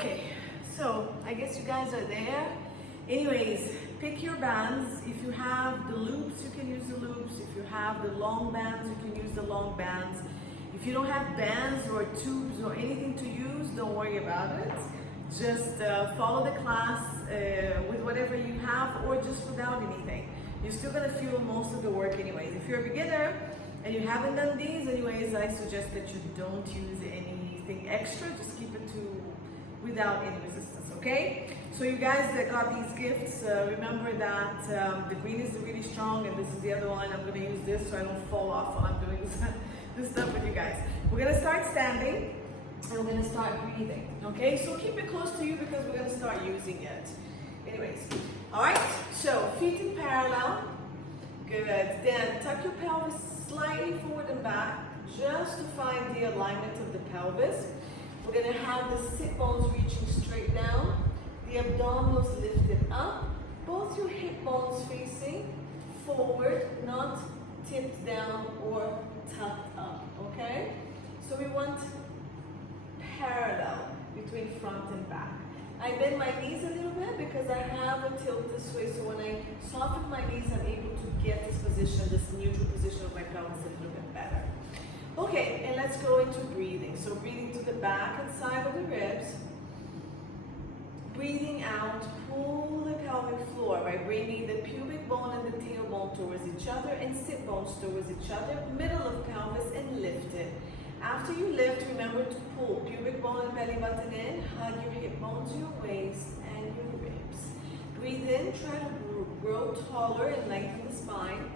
Okay, so I guess you guys are there. Anyways, pick your bands. If you have the loops, you can use the loops. If you have the long bands, you can use the long bands. If you don't have bands or tubes or anything to use, don't worry about it. Just follow the class with whatever you have or just without anything. You're still gonna feel most of the work anyways. If you're a beginner and you haven't done these anyways, I suggest that you don't use anything extra. Just keep it to without any resistance, okay? So you guys that got these gifts, remember that the green is really strong and this is the other one. I'm gonna use this so I don't fall off while I'm doing this stuff with you guys. We're gonna start standing and we're gonna start breathing, okay? So keep it close to you because we're gonna start using it. Anyways, all right, so feet in parallel, good. Then tuck your pelvis slightly forward and back just to find the alignment of the pelvis. We're gonna have the sit bones reaching straight down, the abdominals lifted up, both your hip bones facing forward, not tipped down or tucked up, okay? So we want parallel between front and back. I bend my knees a little bit because I have a tilt this way, so when I soften my knees, I'm able to get this position, this neutral position of my pelvis a little bit better. Okay, and let's go into breathing. So breathing to the back and side of the ribs. Breathing out, pull the pelvic floor by bringing the pubic bone and the tailbone towards each other and sit bones towards each other, middle of pelvis, and lift it. After you lift, remember to pull pubic bone and belly button in, hug your hip bones, your waist, and your ribs. Breathe in, try to grow taller and lengthen the spine.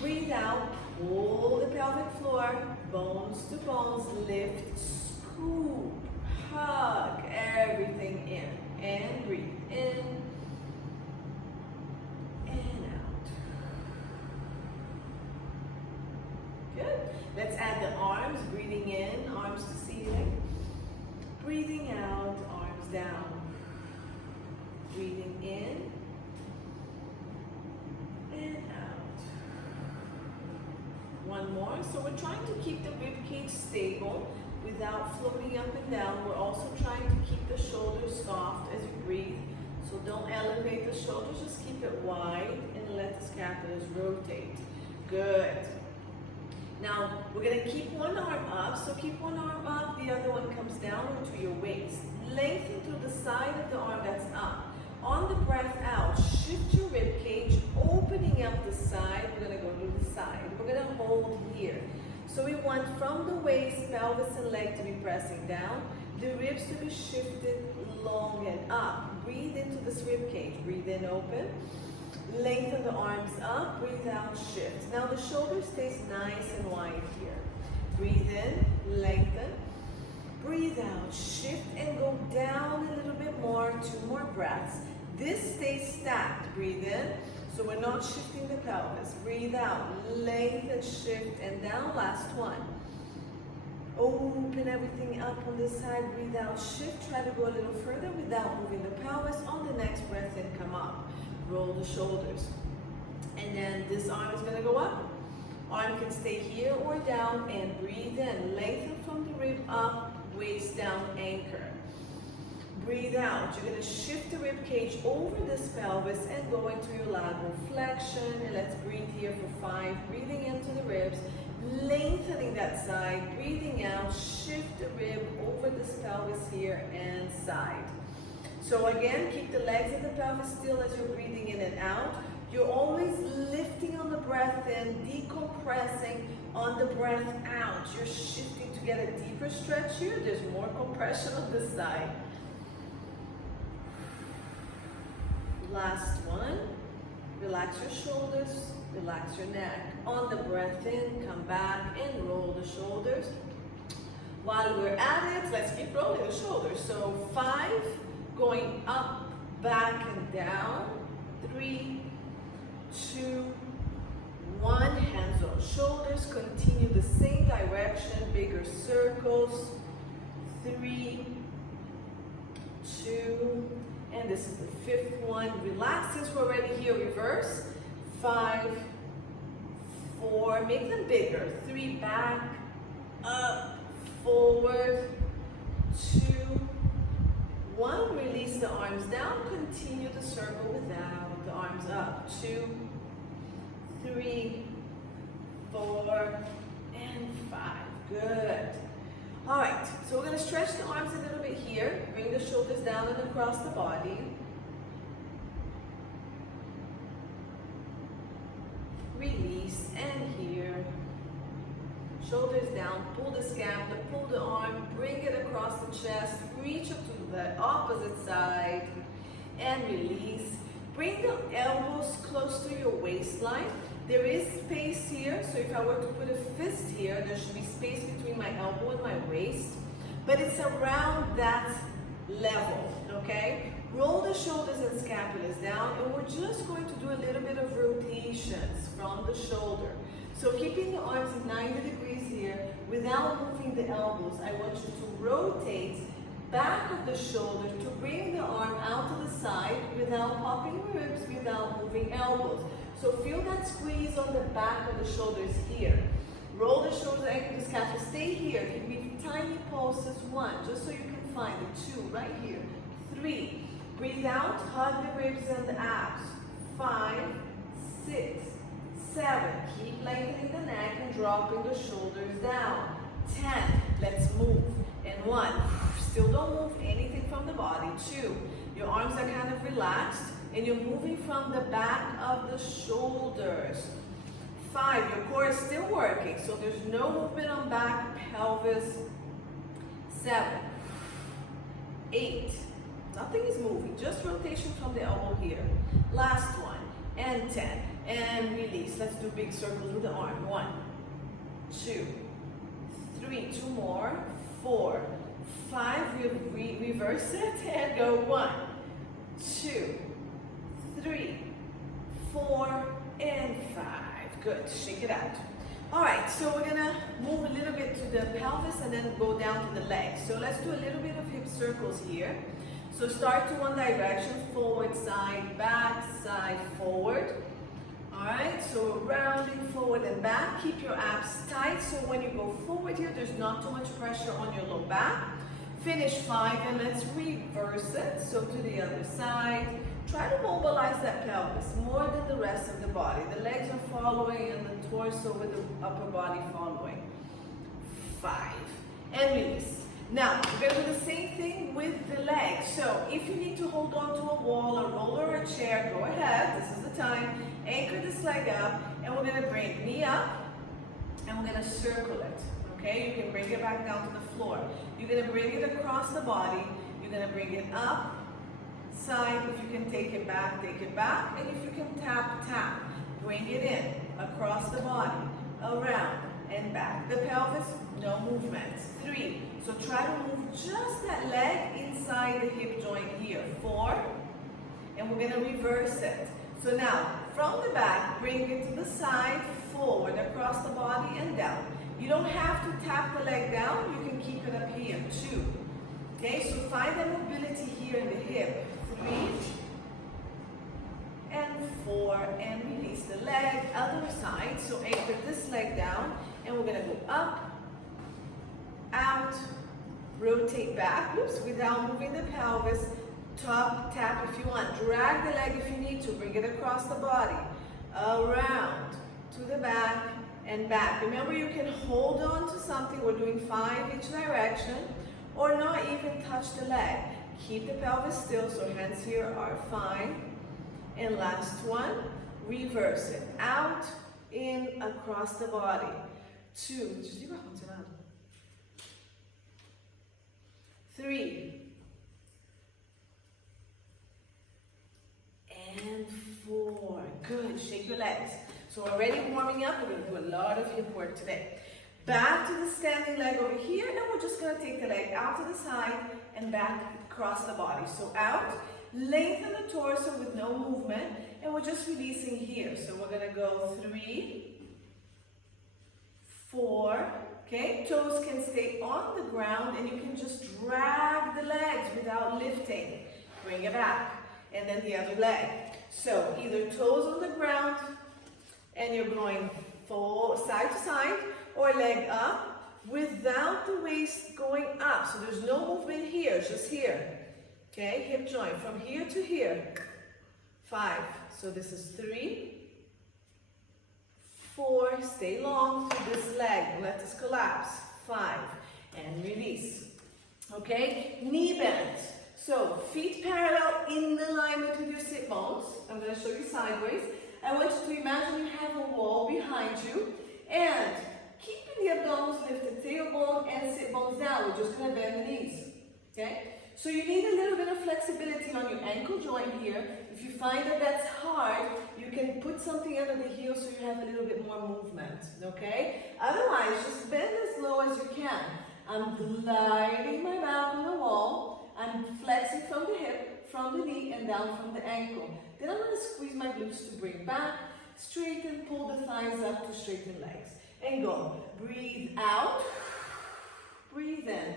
Breathe out, pull the pelvic floor, bones to bones, lift, scoop, hug everything in, and breathe in and out. Good. Let's add the arms, breathing in, arms to ceiling. Breathing out, arms down. Breathing in and out. One more. So we're trying to keep the rib cage stable without floating up and down. We're also trying to keep the shoulders soft as you breathe. So don't elevate the shoulders, just keep it wide and let the scapulars rotate. Good. Now, we're gonna keep one arm up, so keep one arm up, the other one comes down into your waist. Lengthen to the side of the arm that's up. On the breath out, shift your rib cage, opening up the side. We're gonna go to the side. We're gonna hold here. So we want from the waist, pelvis and leg to be pressing down, the ribs to be shifted long and up. Breathe into this rib cage. Breathe in, open. Lengthen the arms up, breathe out, shift. Now the shoulder stays nice and wide here. Breathe in, lengthen. Breathe out, shift and go down a little bit more, 2 more breaths. This stays stacked. Breathe in, so we're not shifting the pelvis. Breathe out, lengthen, shift, and down. Last one. Open everything up on this side. Breathe out, shift. Try to go a little further without moving the pelvis. On the next breath in, come up. Roll the shoulders. And then this arm is going to go up. Arm can stay here or down and breathe in. Lengthen from the rib up, waist down, anchor. Breathe out. You're going to shift the rib cage over this pelvis and go into your lateral flexion. And let's breathe here for 5. Breathing into the ribs, lengthening that side. Breathing out, shift the rib over this pelvis here and side. So again, keep the legs and the pelvis still as you're breathing in and out. You're always lifting on the breath in, decompressing on the breath out. You're shifting to get a deeper stretch here. There's more compression on this side. Last one. Relax your shoulders, relax your neck. On the breath in, come back and roll the shoulders. While we're at it, let's keep rolling the shoulders. So 5, going up, back, and down. 3, 2, 1. Hands on shoulders. Continue the same direction, bigger circles. 3, 2, and this is the 5th one. Relax since we're already here. Reverse. 5, 4. Make them bigger. 3, back, up, forward. 2, 1. Release the arms down. Continue the circle without the arms up. 2, 3, 4, and 5. Good. All right, so we're going to stretch the arms a little bit here. Bring the shoulders down and across the body. Release, and here. Shoulders down, pull the scapula, pull the arm, bring it across the chest, reach up to the opposite side, and release. Bring the elbows close to your waistline. There is space here, so if I were to put a fist here, there should be space between my elbow and my waist, but it's around that level, okay? Roll the shoulders and scapulas down, and we're just going to do a little bit of rotations from the shoulder. So keeping the arms at 90 degrees here, without moving the elbows, I want you to rotate back of the shoulder to bring the arm out to the side without popping ribs, without moving elbows. So feel that squeeze on the back of the shoulders here. Roll the shoulders, anchor the scapula. Stay here. It can be tiny pulses. 1, just so you can find it. 2, right here. 3. Breathe out. Hug the ribs and the abs. 5, 6, 7. Keep lengthening the neck and dropping the shoulders down. 10. Let's move. And 1. Still don't move anything from the body. 2. Your arms are kind of relaxed, and you're moving from the back of the shoulders. 5, your core is still working, so there's no movement on back, pelvis. 7, 8, nothing is moving, just rotation from the elbow here. Last one, and 10, and release. Let's do big circles with the arm. 1, 2, 3, 2 more, 4, 5, reverse it, and go 1, 2, 3, 4, and 5. Good, shake it out. All right, so we're gonna move a little bit to the pelvis and then go down to the legs. So let's do a little bit of hip circles here. So start to one direction, forward, side, back, side, forward. All right, so rounding forward and back. Keep your abs tight, so when you go forward here, there's not too much pressure on your low back. Finish 5, and let's reverse it. So to the other side. Try to mobilize that pelvis more than the rest of the body. The legs are following and the torso with the upper body following. 5, and release. Now, we're going to do the same thing with the legs. So if you need to hold on to a wall, a roller, or a chair, go ahead. This is the time. Anchor this leg up, and we're going to bring knee up, and we're going to circle it. Okay, you can bring it back down to the floor. You're going to bring it across the body. You're going to bring it up, side. If you can take it back, and if you can tap, tap. Bring it in, across the body, around, and back. The pelvis, no movement. 3, so try to move just that leg inside the hip joint here. 4, and we're gonna reverse it. So now, from the back, bring it to the side, forward, across the body, and down. You don't have to tap the leg down, you can keep it up here. 2, okay, so find that mobility here in the hip. 3, and 4, and release the leg, other side. So anchor this leg down, and we're gonna go up, out, rotate back, oops, without moving the pelvis, top, tap if you want, drag the leg if you need to, bring it across the body, around, to the back, and back. Remember, you can hold on to something, we're doing 5 each direction, or not even touch the leg. Keep the pelvis still, so hands here are fine. And last one, reverse it. Out, in, across the body. 2, 3, and 4. Good, shake your legs. So we're already warming up, we're gonna do a lot of hip work today. Back to the standing leg over here, and we're just gonna take the leg out to the side and back across the body. So out, lengthen the torso with no movement, and we're just releasing here. So we're gonna go 3, 4, okay? Toes can stay on the ground, and you can just drag the legs without lifting. Bring it back, and then the other leg. So either toes on the ground, and you're going full side to side, or leg up, without the waist going up. So there's no movement here, just here. Okay, hip joint from here to here. 5. So this is 3, 4. Stay long through this leg. Let this collapse. 5. And release. Okay, knee bend. So feet parallel in alignment with your sit bones. I'm going to show you sideways. I want you to imagine you have a wall behind you and keeping the abdominals lifted, tailbone and sit bones down. We're just going to bend the knees. Okay? So you need a little bit of flexibility on your ankle joint here. If you find that that's hard, you can put something under the heel so you have a little bit more movement. Okay? Otherwise, just bend as low as you can. I'm gliding my back on the wall. I'm flexing from the hip, from the knee, and down from the ankle. Then I'm going to squeeze my glutes to bring back, straighten, pull the thighs up to straighten legs. And go. Breathe out. Breathe in.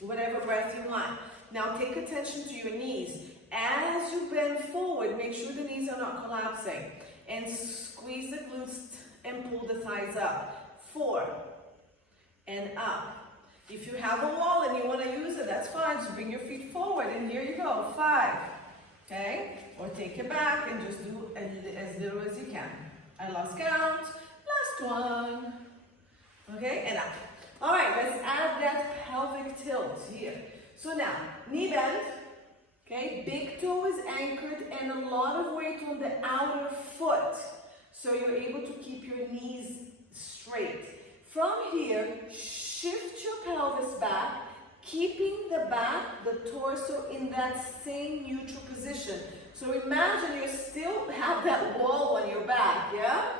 Whatever breath you want. Now take attention to your knees. As you bend forward, make sure the knees are not collapsing. And squeeze the glutes and pull the thighs up. 4. And up. If you have a wall and you want to use it, that's fine. Just bring your feet forward and here you go. 5. Okay? Or take it back and just do as little as you can. I lost count. Last one. Okay? And up. Alright, let's add that pelvic tilt here. So now, knee bend. Okay? Big toe is anchored and a lot of weight on the outer foot. So you're able to keep your knees straight. From here, shift your pelvis back, keeping the back, the torso in that same neutral position. So imagine you still have that wall on your back, yeah?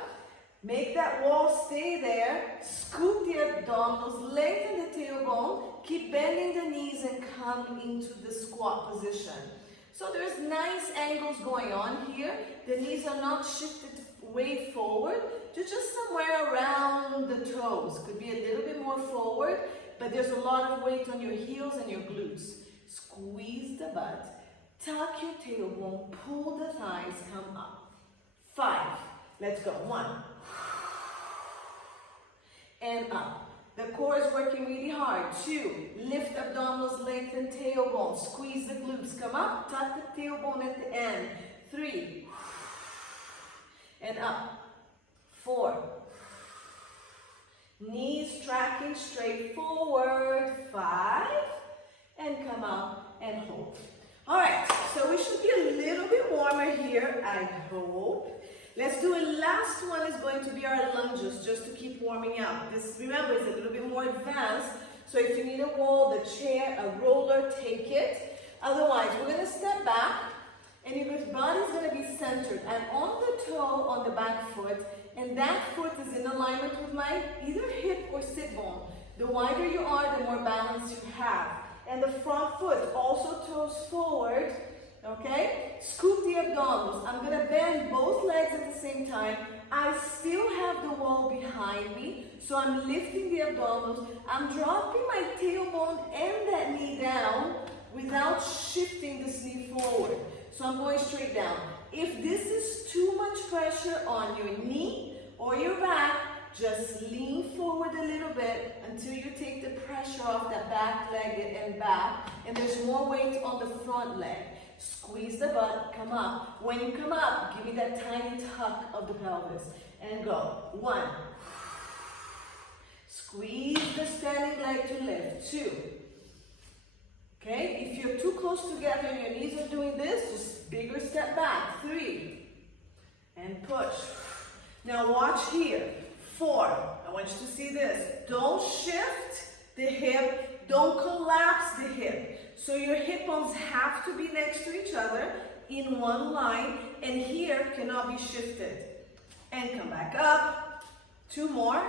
Make that wall stay there, scoop the abdominals, lengthen the tailbone, keep bending the knees and come into the squat position. So there's nice angles going on here. The knees are not shifted way forward, just somewhere around the toes. Could be a little bit more forward, but there's a lot of weight on your heels and your glutes. Squeeze the butt, tuck your tailbone, pull the thighs, come up. 5, let's go. 1, and up. The core is working really hard. 2, lift abdominals, lengthen tailbone, squeeze the glutes, come up, tuck the tailbone at the end. 3, and up. 4, knees tracking straight forward. 5, and come up and hold. All right, so we should be a little bit warmer here, I hope. Let's do a last one is going to be our lunges, just to keep warming up. This, remember, is a little bit more advanced. So if you need a wall, the chair, a roller, take it. Otherwise, we're going to step back and your body's going to be centered. I'm on the toe on the back foot, and that foot is in alignment with my either hip or sit bone. The wider you are, the more balance you have. And the front foot also toes forward. Okay? Scoop the abdominals. I'm going to bend both legs at the same time. I still have the wall behind me, so I'm lifting the abdominals. I'm dropping my tailbone and that knee down without shifting this knee forward. So I'm going straight down. If this is too much pressure on your knee or your back, just lean forward a little bit until you take the pressure off that back leg and back, and there's more weight on the front leg. Squeeze the butt, come up. When you come up, give me that tiny tuck of the pelvis. And go. 1. Squeeze the standing leg to lift. 2. Okay? If you're too close together and your knees are doing this, just bigger step back. 3. And push. Now watch here. 4. I want you to see this. Don't shift the hip. Don't collapse the hip. So your hip bones have to be next to each other in one line, and here cannot be shifted. And come back up. 2 more.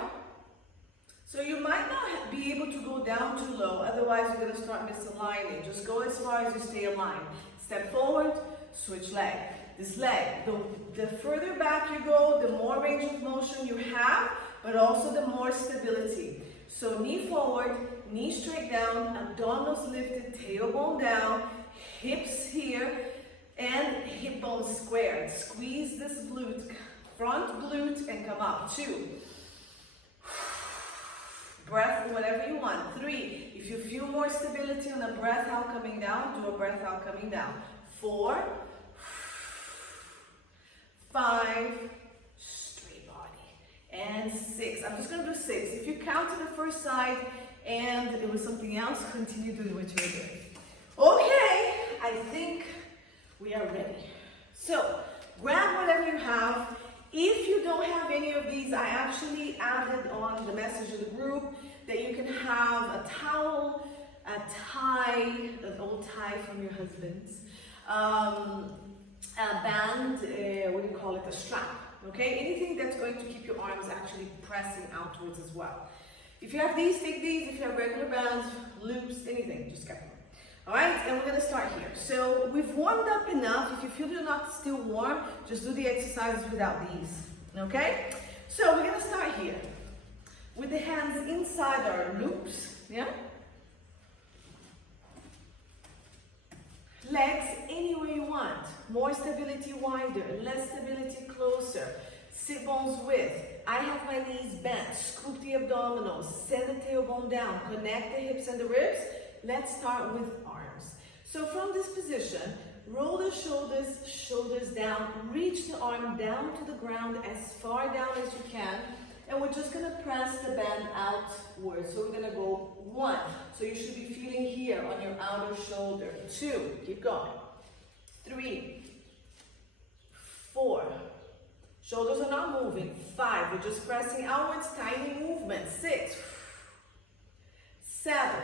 So you might not be able to go down too low, otherwise you're going to start misaligning. Just go as far as you stay aligned. Step forward, switch leg. This leg, the further back you go, the more range of motion you have, but also the more stability. So knee forward, knee straight down, abdominals lifted, tailbone down, hips here, and hip bones squared. Squeeze this glute, front glute, and come up. 2. Breath, whatever you want. 3, if you feel more stability on a breath out coming down, do a breath out coming down. 4, 5, straight body. And 6. I'm just going to do 6. If you count to the first side and it was something else, continue doing what you were doing. Okay, I think we are ready. So, grab whatever you have. If you don't have any of these, I actually added on the message of the group that you can have a towel, a tie, an old tie from your husband's, a band, what do you call it, a strap, okay? Anything that's going to keep your arms actually pressing outwards as well. If you have these, take these. If you have regular bands, loops, anything, just get them. All right, and we're gonna start here. So we've warmed up enough. If you feel you're not still warm, just do the exercises without these, okay? So we're gonna start here with the hands inside our loops, yeah? Legs anywhere you want. More stability wider, less stability closer. Sit bones width. I have my knees bent. Scoop the abdominals. Send the tailbone down. Connect the hips and the ribs. Let's start with arms. So from this position, roll the shoulders, shoulders down. Reach the arm down to the ground as far down as you can. And we're just gonna press the band outwards. So we're gonna go 1. So you should be feeling here on your outer shoulder. 2, keep going. 3, 4. Shoulders are not moving. 5, we're just pressing outwards, tiny movement. 6, 7,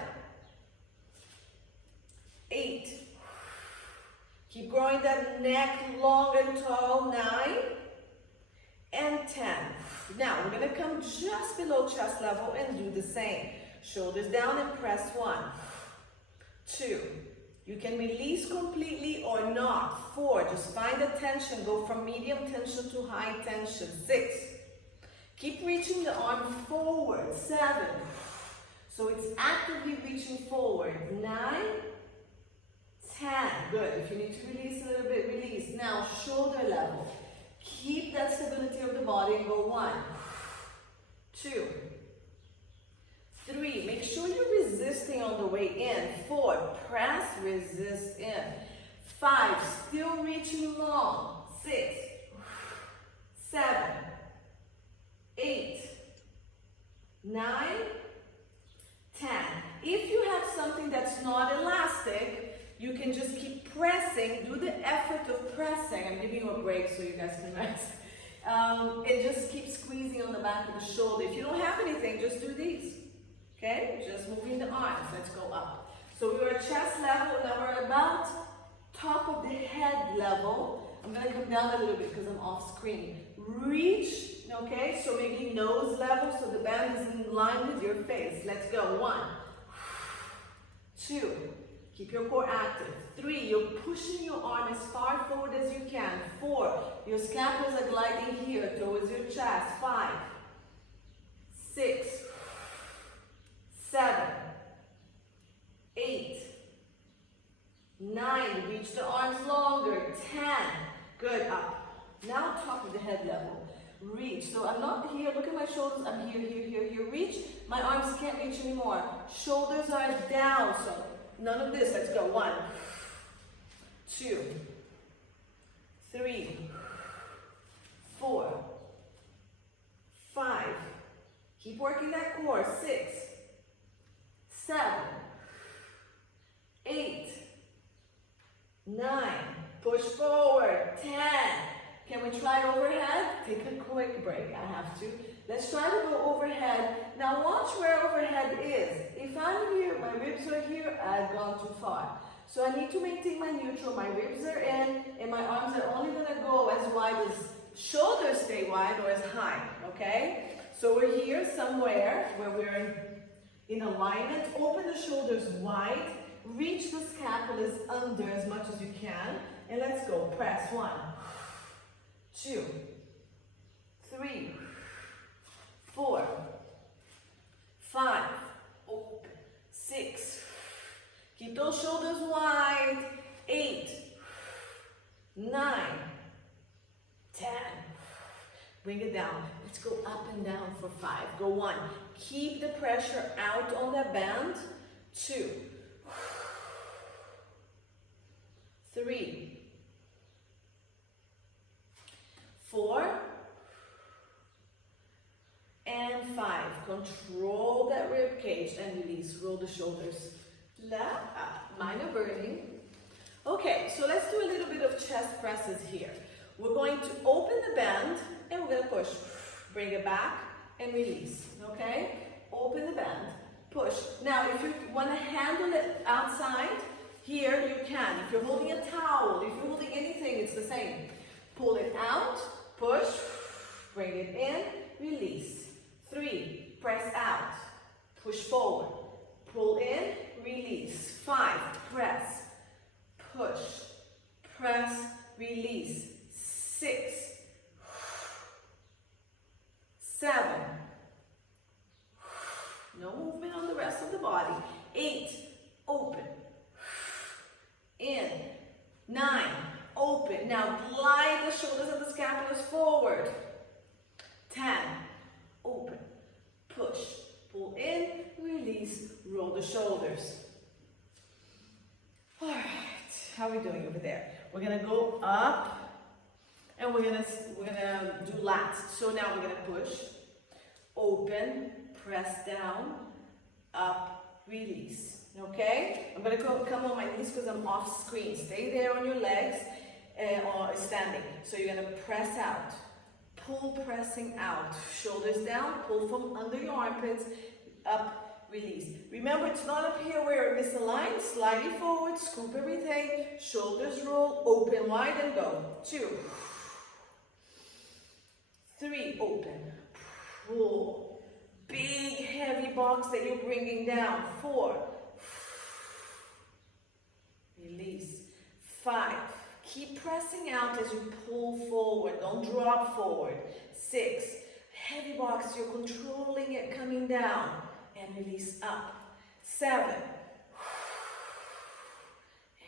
8. Keep growing that neck long and tall. 9 and 10. Now we're gonna come just below chest level and do the same. Shoulders down and press 1, 2. You can release completely or not. 4, just find the tension. Go from medium tension to high tension. 6. Keep reaching the arm forward. 7. So it's actively reaching forward. 9, 10. Good. If you need to release a little bit, release. Now shoulder level. Keep that stability of the body and go 1, 2, 3. Make sure you're resisting on the way in. 4, press, resist in. 5, still reaching long. 6, 7, 8, 9, 10. If you have something that's not elastic, you can just keep pressing. Do the effort of pressing. I'm giving you a break so you guys can rest. And just keep squeezing on the back of the shoulder. If you don't have anything, just do these. Okay? Just moving the arms. Let's go up. So we were at chest level. Now we're about top of the head level. I'm going to come down a little bit because I'm off screen. Reach. Okay? So maybe nose level so the band is in line with your face. Let's go. 1, 2. Keep your core active. 3, you're pushing your arm as far forward as you can. 4, your scapulas are gliding here towards your chest. 5, 6, 7, 8, 9. Reach the arms longer. 10. Good. Up. Now top of the head level. Reach. So I'm not here. Look at my shoulders. I'm here, here, here, here. Reach. My arms can't reach anymore. Shoulders are down. So none of this. Let's go. 1, 2, 3, 4, 5. Keep working that core. 6, 7, 8, 9. Push forward. 10. Can we try overhead? Take a quick break. I have to. Let's try to go overhead. Now watch where overhead is. If I'm here, my ribs are here, I've gone too far. So I need to maintain my neutral. My ribs are in, and my arms are only going to go as wide as shoulders stay wide or as high, okay? So we're here somewhere where we're in alignment. Open the shoulders wide. Reach the scapulas under as much as you can. And let's go. Press. 1, 2, 3, 4, 5, open, 6. Keep those shoulders wide. 8, 9, 10. Bring it down. Let's go up and down for 5. Go 1. Keep the pressure out on that band. 2. 3. 4. And 5. Control that rib cage and release. Roll the shoulders. Mine are burning. Okay, so let's do a little bit of chest presses here. We're going to open the band and we're going to push. Bring it back and release. Okay? Open the band. Push. Now, if you want to handle it outside, here you can. If you're holding a towel, if you're holding anything, it's the same. Pull it out, push, bring it in, release. 3, press out, push forward, pull in, release. 5, press, push, press, release. 6, 7, no movement on the rest of the body. 8, open, in. 9, open. Now glide the shoulders and the scapulars forward. 10, open, push, pull in, release, roll the shoulders. All right, how are we doing over there? We're gonna go up and we're gonna do lats. So now we're gonna push, open, press down, up, release. Okay? I'm gonna come on my knees because I'm off screen. Stay there on your legs or standing. So you're gonna press out. Pull, pressing out. Shoulders down, pull from under your armpits, up, release. Remember, it's not up here where you're misaligned. Slightly forward, scoop everything. Shoulders roll, open wide and go. 2, 3, open. Pull. Big heavy box that you're bringing down. 4. Release. 5. Keep pressing out as you pull forward. Don't drop forward. 6. Heavy box. You're controlling it coming down. And release up. 7.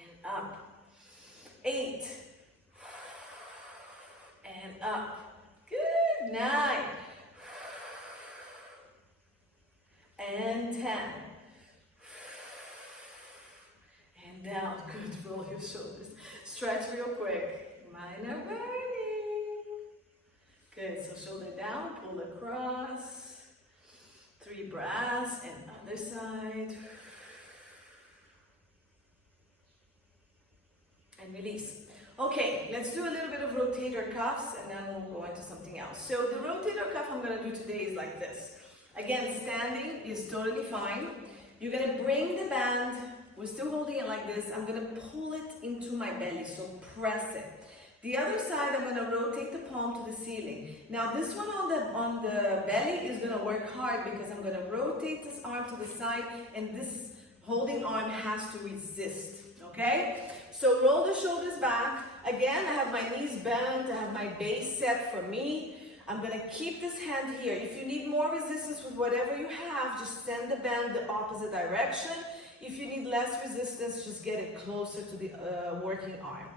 And up. 8. And up. Good. 9. And 10. And down. Good. Roll your shoulders. Stretch real quick. Mine are burning. Good. So shoulder down. Pull across. 3 breaths. And other side. And release. Okay, let's do a little bit of rotator cuffs and then we'll go into something else. So the rotator cuff I'm going to do today is like this. Again, standing is totally fine. You're going to bring the band. We're still holding it like this. I'm going to pull it into my belly, so press it. The other side, I'm going to rotate the palm to the ceiling. Now this one on the belly is going to work hard because I'm going to rotate this arm to the side and this holding arm has to resist, okay? So roll the shoulders back. Again, I have my knees bent. I have my base set for me. I'm going to keep this hand here. If you need more resistance with whatever you have, just send the band the opposite direction. If you need less resistance, just get it closer to the working arm.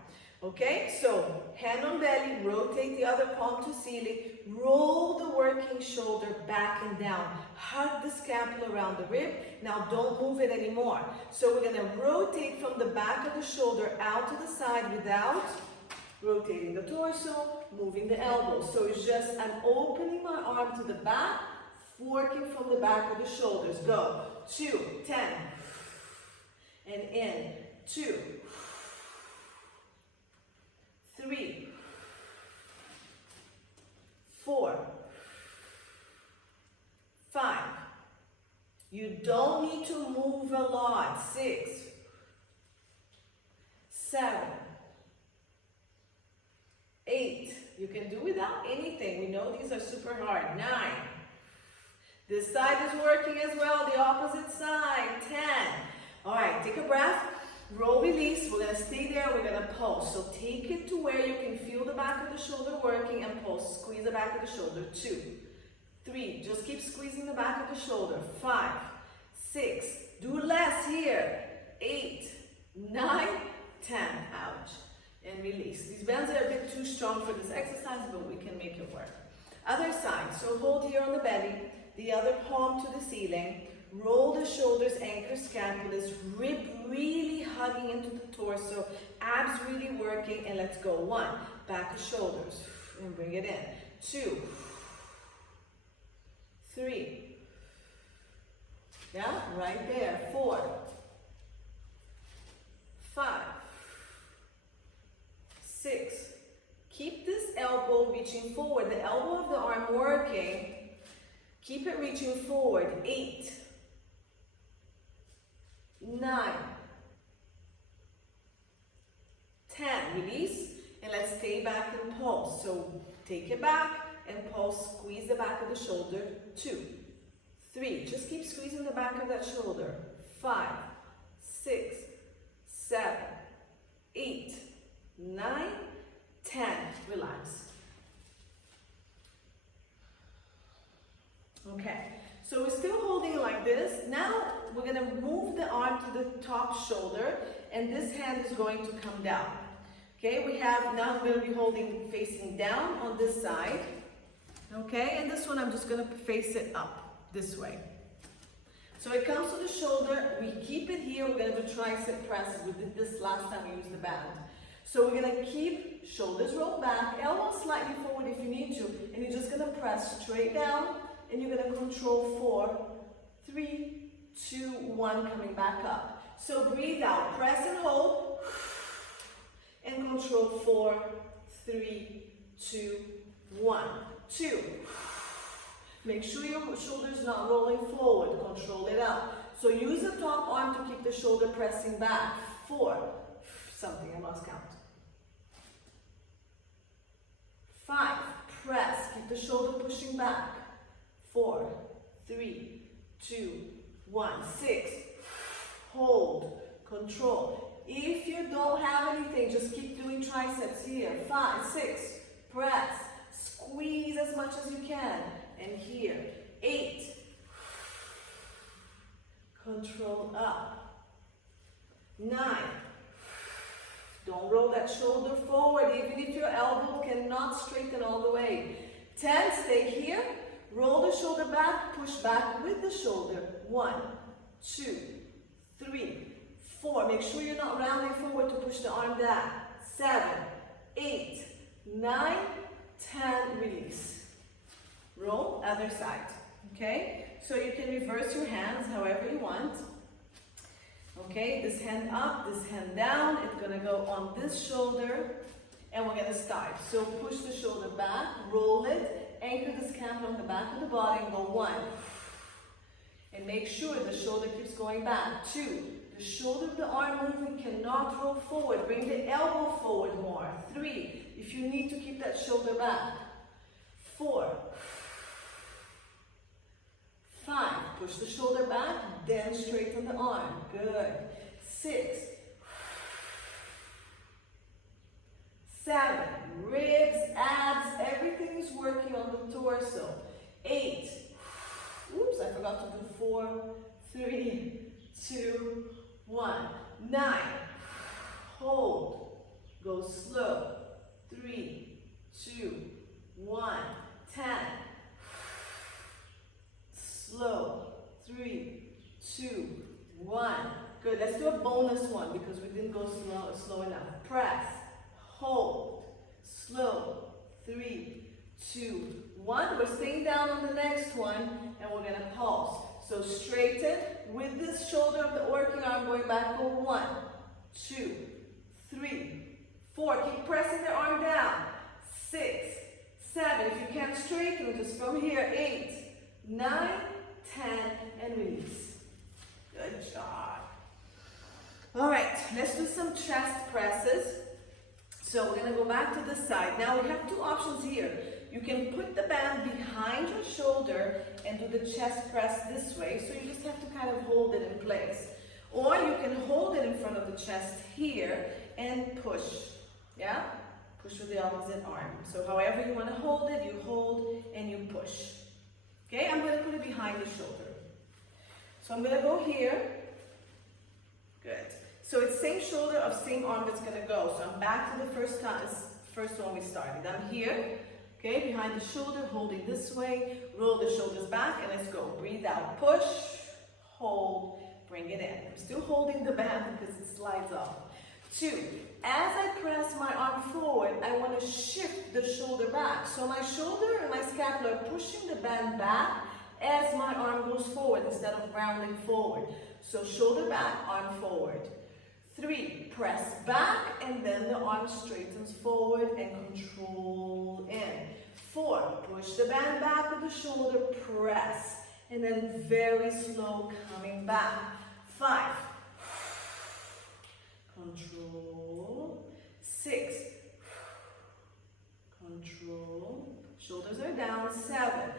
Okay, so hand on belly, rotate the other palm to ceiling, roll the working shoulder back and down, hug the scapula around the rib. Now don't move it anymore. So we're going to rotate from the back of the shoulder out to the side without rotating the torso, moving the elbows. So it's just I'm opening my arm to the back, working from the back of the shoulders. Go. 2, 10, and in. 2, 3, 4, 5. You don't need to move a lot. 6, 7, 8. You can do without anything. We know these are super hard. 9. This side is working as well. The opposite side. 10. All right, take a breath. Roll, release. We're going to stay there. We're going to pulse. So take it to where you can feel the back of the shoulder working and pulse. Squeeze the back of the shoulder. 2, 3. Just keep squeezing the back of the shoulder. 5, 6. Do less here. 8, 9, 10. Ouch. And release. These bands are a bit too strong for this exercise, but we can make it work. Other side, so hold here on the belly, the other palm to the ceiling, roll the shoulders, anchor scapulus, rib really hugging into the torso, abs really working, and let's go. 1, back of shoulders, and bring it in. 2, 3, yeah, right there. 4, 5, 6, keep this elbow reaching forward, the elbow of the arm working, keep it reaching forward. 8, 9, 10, release, and let's stay back and pulse. So take it back and pulse, squeeze the back of the shoulder. 2, 3, just keep squeezing the back of that shoulder. 5, 6, 7, 8, 9, 10, relax. Okay, so we're still holding like this. Now we're going to move the arm to the top shoulder, and this hand is going to come down. Okay, now I'm going to be holding facing down on this side. Okay, and this one I'm just going to face it up this way. So it comes to the shoulder, we keep it here, we're going to do tricep presses. We did this last time we used the band. So we're going to keep shoulders rolled back, elbows slightly forward if you need to, and you're just going to press straight down, and you're going to control 4, 3, 2, 1, coming back up. So breathe out, press and hold, and control 4, 3, 2, 1, 2. Make sure your shoulder's not rolling forward, control it out. So use the top arm to keep the shoulder pressing back. 4, something I must count. 5, press, keep the shoulder pushing back. 4, 3, 2, 1, 6, hold, control. If you don't have anything, just keep doing triceps here. 5, 6, press, squeeze as much as you can. And here, 8, control up. 9, don't roll that shoulder forward, even if your elbow cannot straighten all the way. 10, stay here, roll the shoulder back, push back with the shoulder. 1, 2, 3, 4, make sure you're not rounding forward to push the arm down. 7, 8, 9, 10, release. Roll, other side, okay? So you can reverse your hands however you want. Okay, this hand up, this hand down. It's gonna go on this shoulder, and we're gonna start. So push the shoulder back, roll it, anchor the scapula on the back of the body, and go 1. And make sure the shoulder keeps going back. 2, the shoulder of the arm movement cannot roll forward. Bring the elbow forward more. 3, if you need to keep that shoulder back. 4, 5, push the shoulder back, then straighten the arm. Good. 6, 7, ribs, abs, everything is working on the torso. 8, oops, I forgot to do 4, 3, 2, 1. 9, hold, go slow. 3, 2, 1, 10. Slow. 3, 2, 1. Good. Let's do a bonus one because we didn't go slow enough. Press. Hold. Slow. 3, 2, 1. We're staying down on the next one, and we're gonna pulse. So straighten with this shoulder of the working arm going back. Go 1, 2, 3, 4. Keep pressing the arm down. 6, 7. If you can't straighten, just from here. 8, 9, 10, and release. Good job. All right, let's do some chest presses. So we're gonna go back to the side. Now we have 2 options here. You can put the band behind your shoulder and do the chest press this way. So you just have to kind of hold it in place. Or you can hold it in front of the chest here and push. Yeah? Push with the opposite arm. So however you wanna hold it, you hold and you push. Okay, I'm going to put it behind the shoulder. So I'm going to go here. Good. So it's same shoulder of same arm that's going to go. So I'm back to the first one we started. I'm here. Okay, behind the shoulder, holding this way, roll the shoulders back, and let's go. Breathe out, push, hold, bring it in. I'm still holding the band because it slides off. 2, as I press my arm forward, I want to shift the shoulder back. So my shoulder and my scapula are pushing the band back as my arm goes forward instead of rounding forward. So shoulder back, arm forward. 3, press back, and then the arm straightens forward and control in. 4, push the band back with the shoulder, press, and then very slow coming back. 5, control. 6, control. Shoulders are down. 7,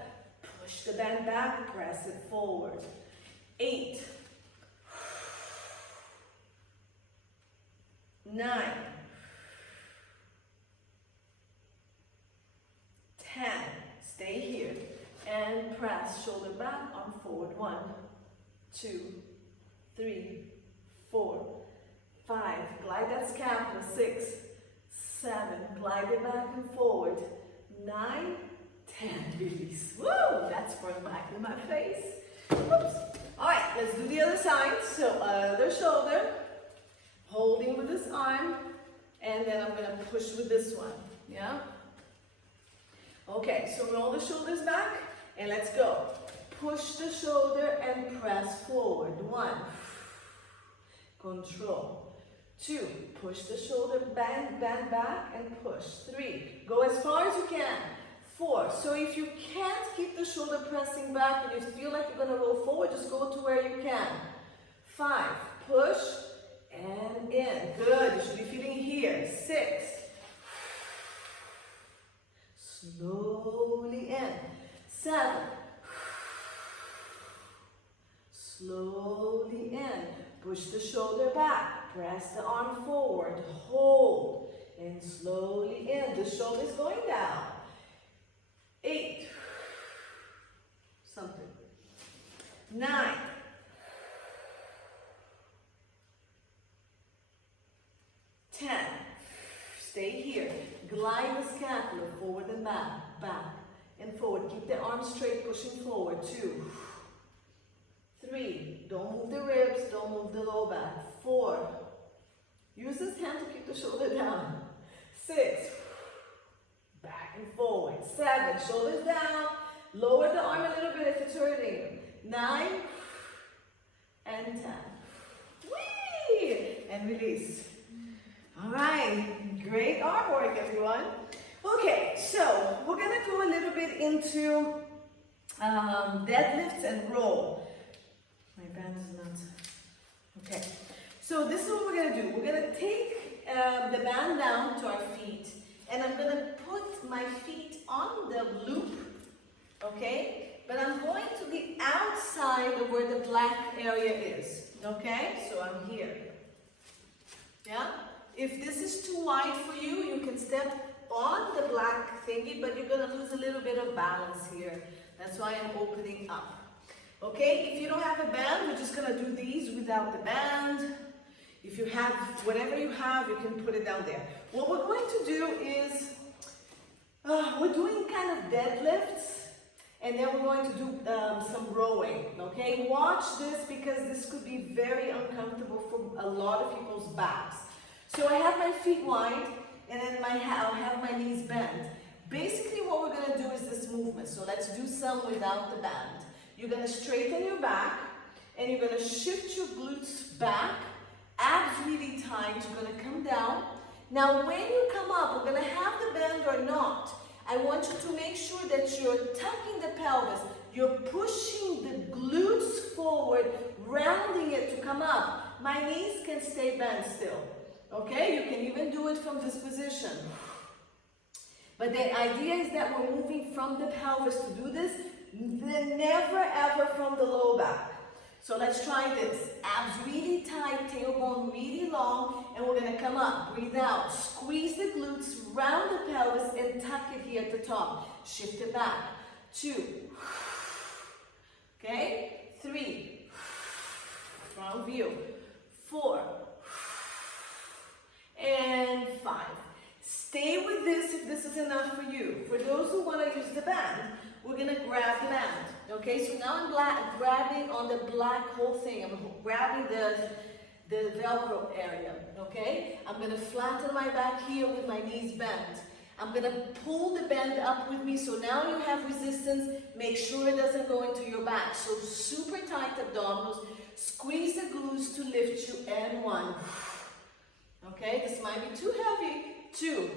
push the band back, press it forward. 8, 9, 10, stay here, and press, shoulder back, arm forward. 1, 2, 3, 4, 5, glide that scapula. 6, 7, glide it back and forward. 9, 10, release. Woo, that's for back in my face. Oops. All right, let's do the other side. So other shoulder, holding with this arm, and then I'm gonna push with this one, yeah? Okay, so roll the shoulders back, and let's go. Push the shoulder and press forward. 1, control. 2, push the shoulder, bend back, and push. 3, go as far as you can. 4, so if you can't keep the shoulder pressing back and you feel like you're gonna roll forward, just go to where you can. 5, push, and in. Good, you should be feeling here. 6, slowly in. 7, slowly in. Push the shoulder back, press the arm forward, hold, and slowly in. The shoulder's going down. 8, something. 9, 10, stay here. Glide the scapula forward and back, back and forward. Keep the arms straight, pushing forward. 2, 3, don't move the ribs, don't move the low back. 4, use this hand to keep the shoulder down. 6, back and forward. 7, shoulders down, lower the arm a little bit if it's hurting. 9, and 10. Whee! And release. All right, great arm work, everyone. Okay, so we're gonna go a little bit into deadlifts and roll. My band is not, okay. So this is what we're gonna do. We're gonna take the band down to our feet, and I'm gonna put my feet on the loop, okay? But I'm going to the outside of where the black area is, okay? So I'm here, yeah? If this is too wide for you, you can step on the black thingy, but you're gonna lose a little bit of balance here. That's why I'm opening up. Okay, if you don't have a band, we're just gonna do these without the band. If you have, whatever you have, you can put it down there. What we're going to do is, we're doing kind of deadlifts, and then we're going to do some rowing, okay? Watch this because this could be very uncomfortable for a lot of people's backs. So I have my feet wide, and then I'll have my knees bent. Basically what we're gonna do is this movement. So let's do some without the band. You're gonna straighten your back, and you're gonna shift your glutes back, abs really tight, you're gonna come down. Now when you come up, we're gonna have the band or not. I want you to make sure that you're tucking the pelvis, you're pushing the glutes forward, rounding it to come up. My knees can stay bent still. Okay, you can even do it from this position. But the idea is that we're moving from the pelvis to do this, never ever from the low back. So let's try this. Abs really tight, tailbone really long, and we're gonna come up. Breathe out, squeeze the glutes, round the pelvis, and tuck it here at the top. Shift it back. 2. Okay, 3. Front view. 4. And 5. Stay with this if this is enough for you. For those who want to use the band, we're going to grab the band. Okay, so now I'm grabbing on the black whole thing. I'm grabbing the Velcro area. Okay, I'm going to flatten my back here with my knees bent. I'm going to pull the band up with me, so now you have resistance. Make sure it doesn't go into your back. So super tight abdominals. Squeeze the glutes to lift you, and 1. Okay, this might be too heavy. 2.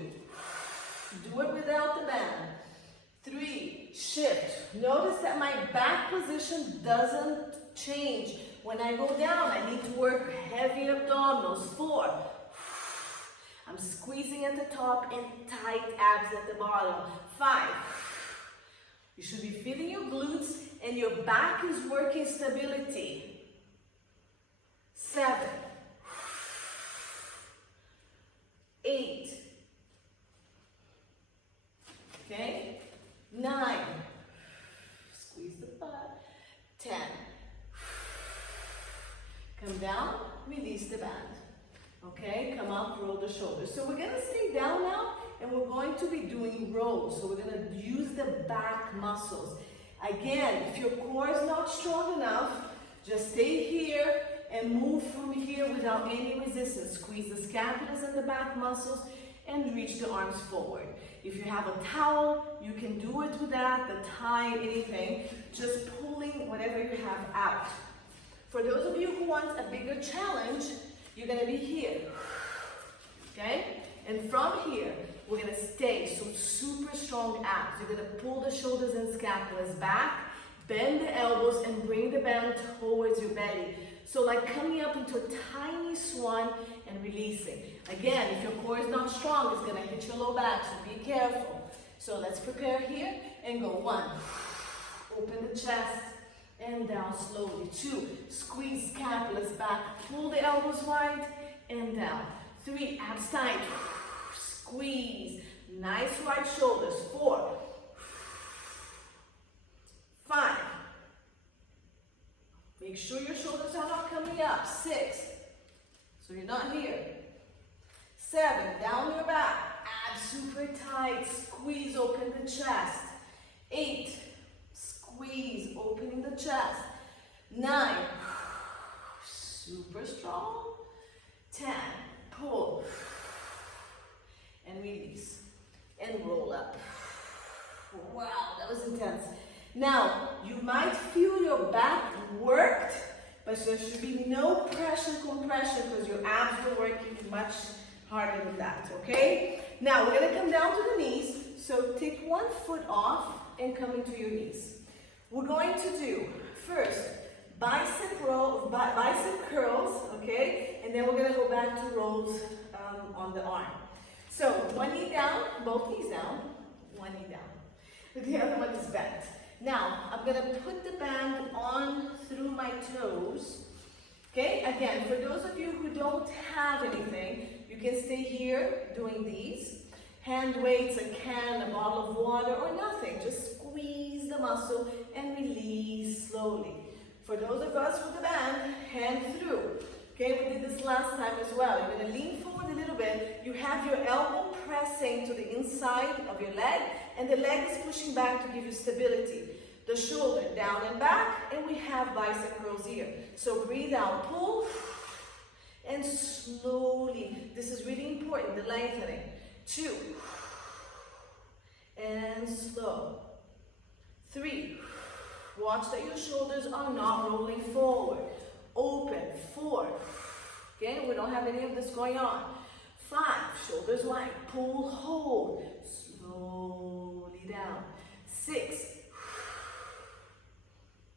Do it without the band. 3. Shift. Notice that my back position doesn't change. When I go down, I need to work heavy abdominals. 4. I'm squeezing at the top and tight abs at the bottom. 5. You should be feeling your glutes and your back is working stability. 7. 8. Okay. 9. Squeeze the butt. 10. Come down, release the band. Okay, come up, roll the shoulders. So we're going to stay down now, and we're going to be doing rolls. So we're going to use the back muscles. Again, if your core is not strong enough, just stay here and move from here without any resistance. Squeeze the scapulas and the back muscles and reach the arms forward. If you have a towel, you can do it with that, the tie, anything. Just pulling whatever you have out. For those of you who want a bigger challenge, you're going to be here, okay? And from here, we're going to stay, so super strong abs. You're going to pull the shoulders and scapulas back, bend the elbows, and bring the band towards your belly. So like coming up into a tiny swan and releasing. Again, if your core is not strong, it's going to hit your low back, so be careful. So let's prepare here and go. 1, open the chest. And down slowly. 2, squeeze scapulas back, pull the elbows wide, and down. 3, abs tight, squeeze, nice wide shoulders. 4, 5, make sure your shoulders are not coming up. 6, so you're not here. 7, down your back, abs super tight, squeeze, open the chest. 8, squeeze, opening the chest. 9, super strong. 10, pull and release and roll up. Wow, that was intense. Now, you might feel your back worked, but there should be no pressure compression because your abs are working much harder than that, okay? Now, we're gonna come down to the knees. So take one foot off and come into your knees. We're going to do first bicep curls, okay? And then we're gonna go back to rolls on the arm. So one knee down, both knees down, one knee down. The other one is bent. Now, I'm gonna put the band on through my toes. Okay, again, for those of you who don't have anything, you can stay here doing these. Hand weights, a can, a bottle of water, or nothing. Just squeeze the muscle and release slowly. For those of us with the band, hand through. Okay, we did this last time as well. You're gonna lean forward a little bit. You have your elbow pressing to the inside of your leg, and the leg is pushing back to give you stability. The shoulder down and back, and we have bicep curls here. So breathe out, pull, and slowly. This is really important, the lengthening. 2, and slow. 3, watch that your shoulders are not rolling forward. Open. 4, okay, we don't have any of this going on. 5, shoulders wide, pull, hold, slowly down. 6,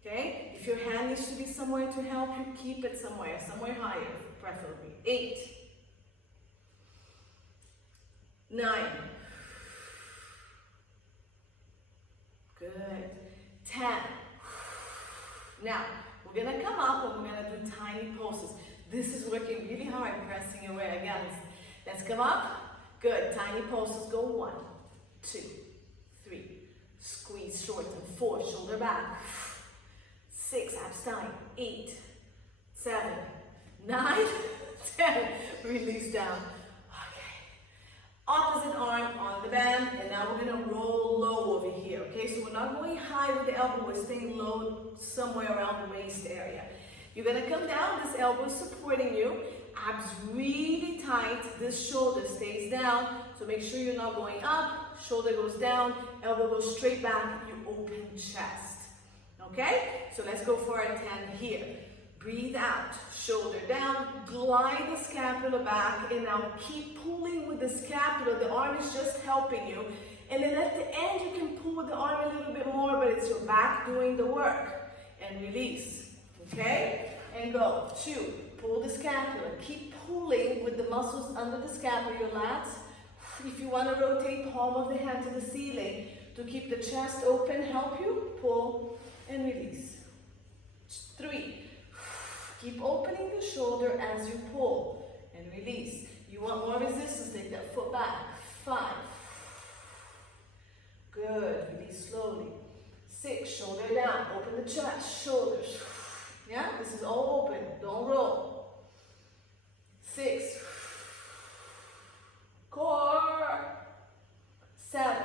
okay, if your hand needs to be somewhere to help you, keep it somewhere higher, preferably. 8, 9, good, 10. Now, we're gonna come up and we're gonna do tiny pulses. This is working really hard, pressing your way again. Let's come up, good, tiny pulses, go 1, 2, 3, squeeze, shorten, 4, shoulder back, 6, abs tight, 8, 7, 9, 10, release down. Opposite arm on the band, and now we're gonna roll low over here, okay? So we're not going high with the elbow, we're staying low somewhere around the waist area. You're gonna come down, this elbow is supporting you, abs really tight, this shoulder stays down, so make sure you're not going up, shoulder goes down, elbow goes straight back, you open chest, okay? So let's go for a 10 here. Breathe out, shoulder down, glide the scapula back, and now keep pulling with the scapula. The arm is just helping you. And then at the end, you can pull with the arm a little bit more, but it's your back doing the work. And release, okay? And go, 2, pull the scapula. Keep pulling with the muscles under the scapula, your lats. If you want to rotate palm of the hand to the ceiling to keep the chest open, help you, pull and release. 3, keep opening the shoulder as you pull and release. You want more resistance, take that foot back. 5. Good, release slowly. 6, shoulder down, open the chest, shoulders. Yeah, this is all open, don't roll. 6. Core. 7.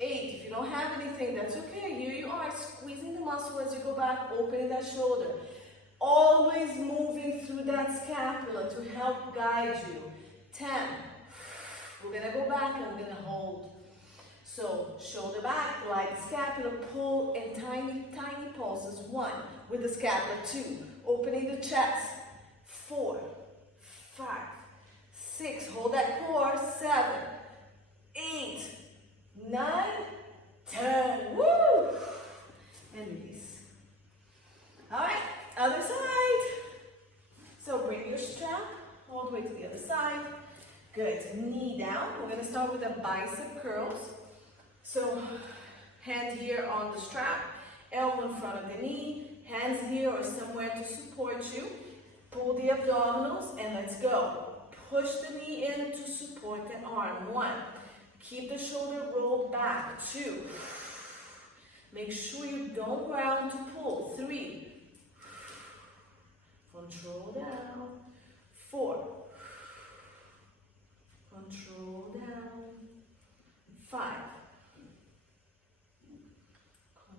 8, if you don't have anything, that's okay. Here you are, squeezing the muscle as you go back, opening that shoulder. Always moving through that scapula to help guide you. 10, we're gonna go back and we're gonna hold. So, shoulder back, glide the scapula, pull, and tiny, tiny pulses. 1, with the scapula. 2, opening the chest. 4, 5, 6, hold that core. 7, 8, 9, 10, woo! And release. All right, other side. So bring your strap all the way to the other side. Good, knee down. We're gonna start with the bicep curls. So hand here on the strap, elbow in front of the knee, hands here or somewhere to support you. Pull the abdominals and let's go. Push the knee in to support the arm. 1. Keep the shoulder rolled back. 2. Make sure you don't round to pull. 3. Control down. 4. Control down. 5.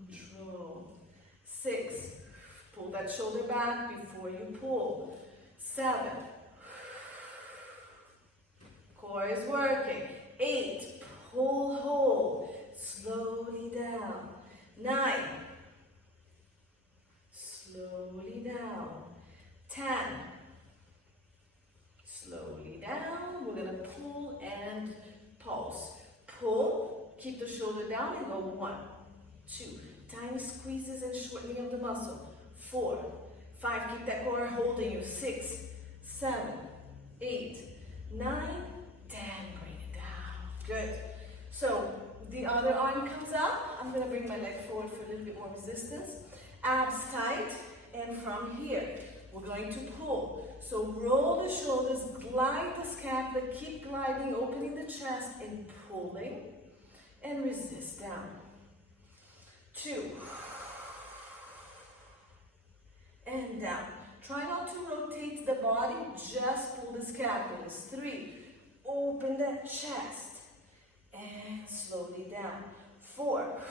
Control. 6. Pull that shoulder back before you pull. 7. Core is working. 8. Pull, hold. Slowly down. 9. Slowly down. 10. Slowly down. We're going to pull and pulse. Pull. Keep the shoulder down and go. 1, 2. Tiny squeezes and shortening of the muscle. 4, 5. Keep that core holding you. 6, 7, 8, 9, 10. Bring it down. Good. So the other arm comes up. I'm going to bring my leg forward for a little bit more resistance. Abs tight. And from here, we're going to pull. So roll the shoulders, glide the scapula, keep gliding, opening the chest and pulling. And resist down. 2. And down. Try not to rotate the body, just pull the scapulas. 3. Open that chest. And slowly down. 4.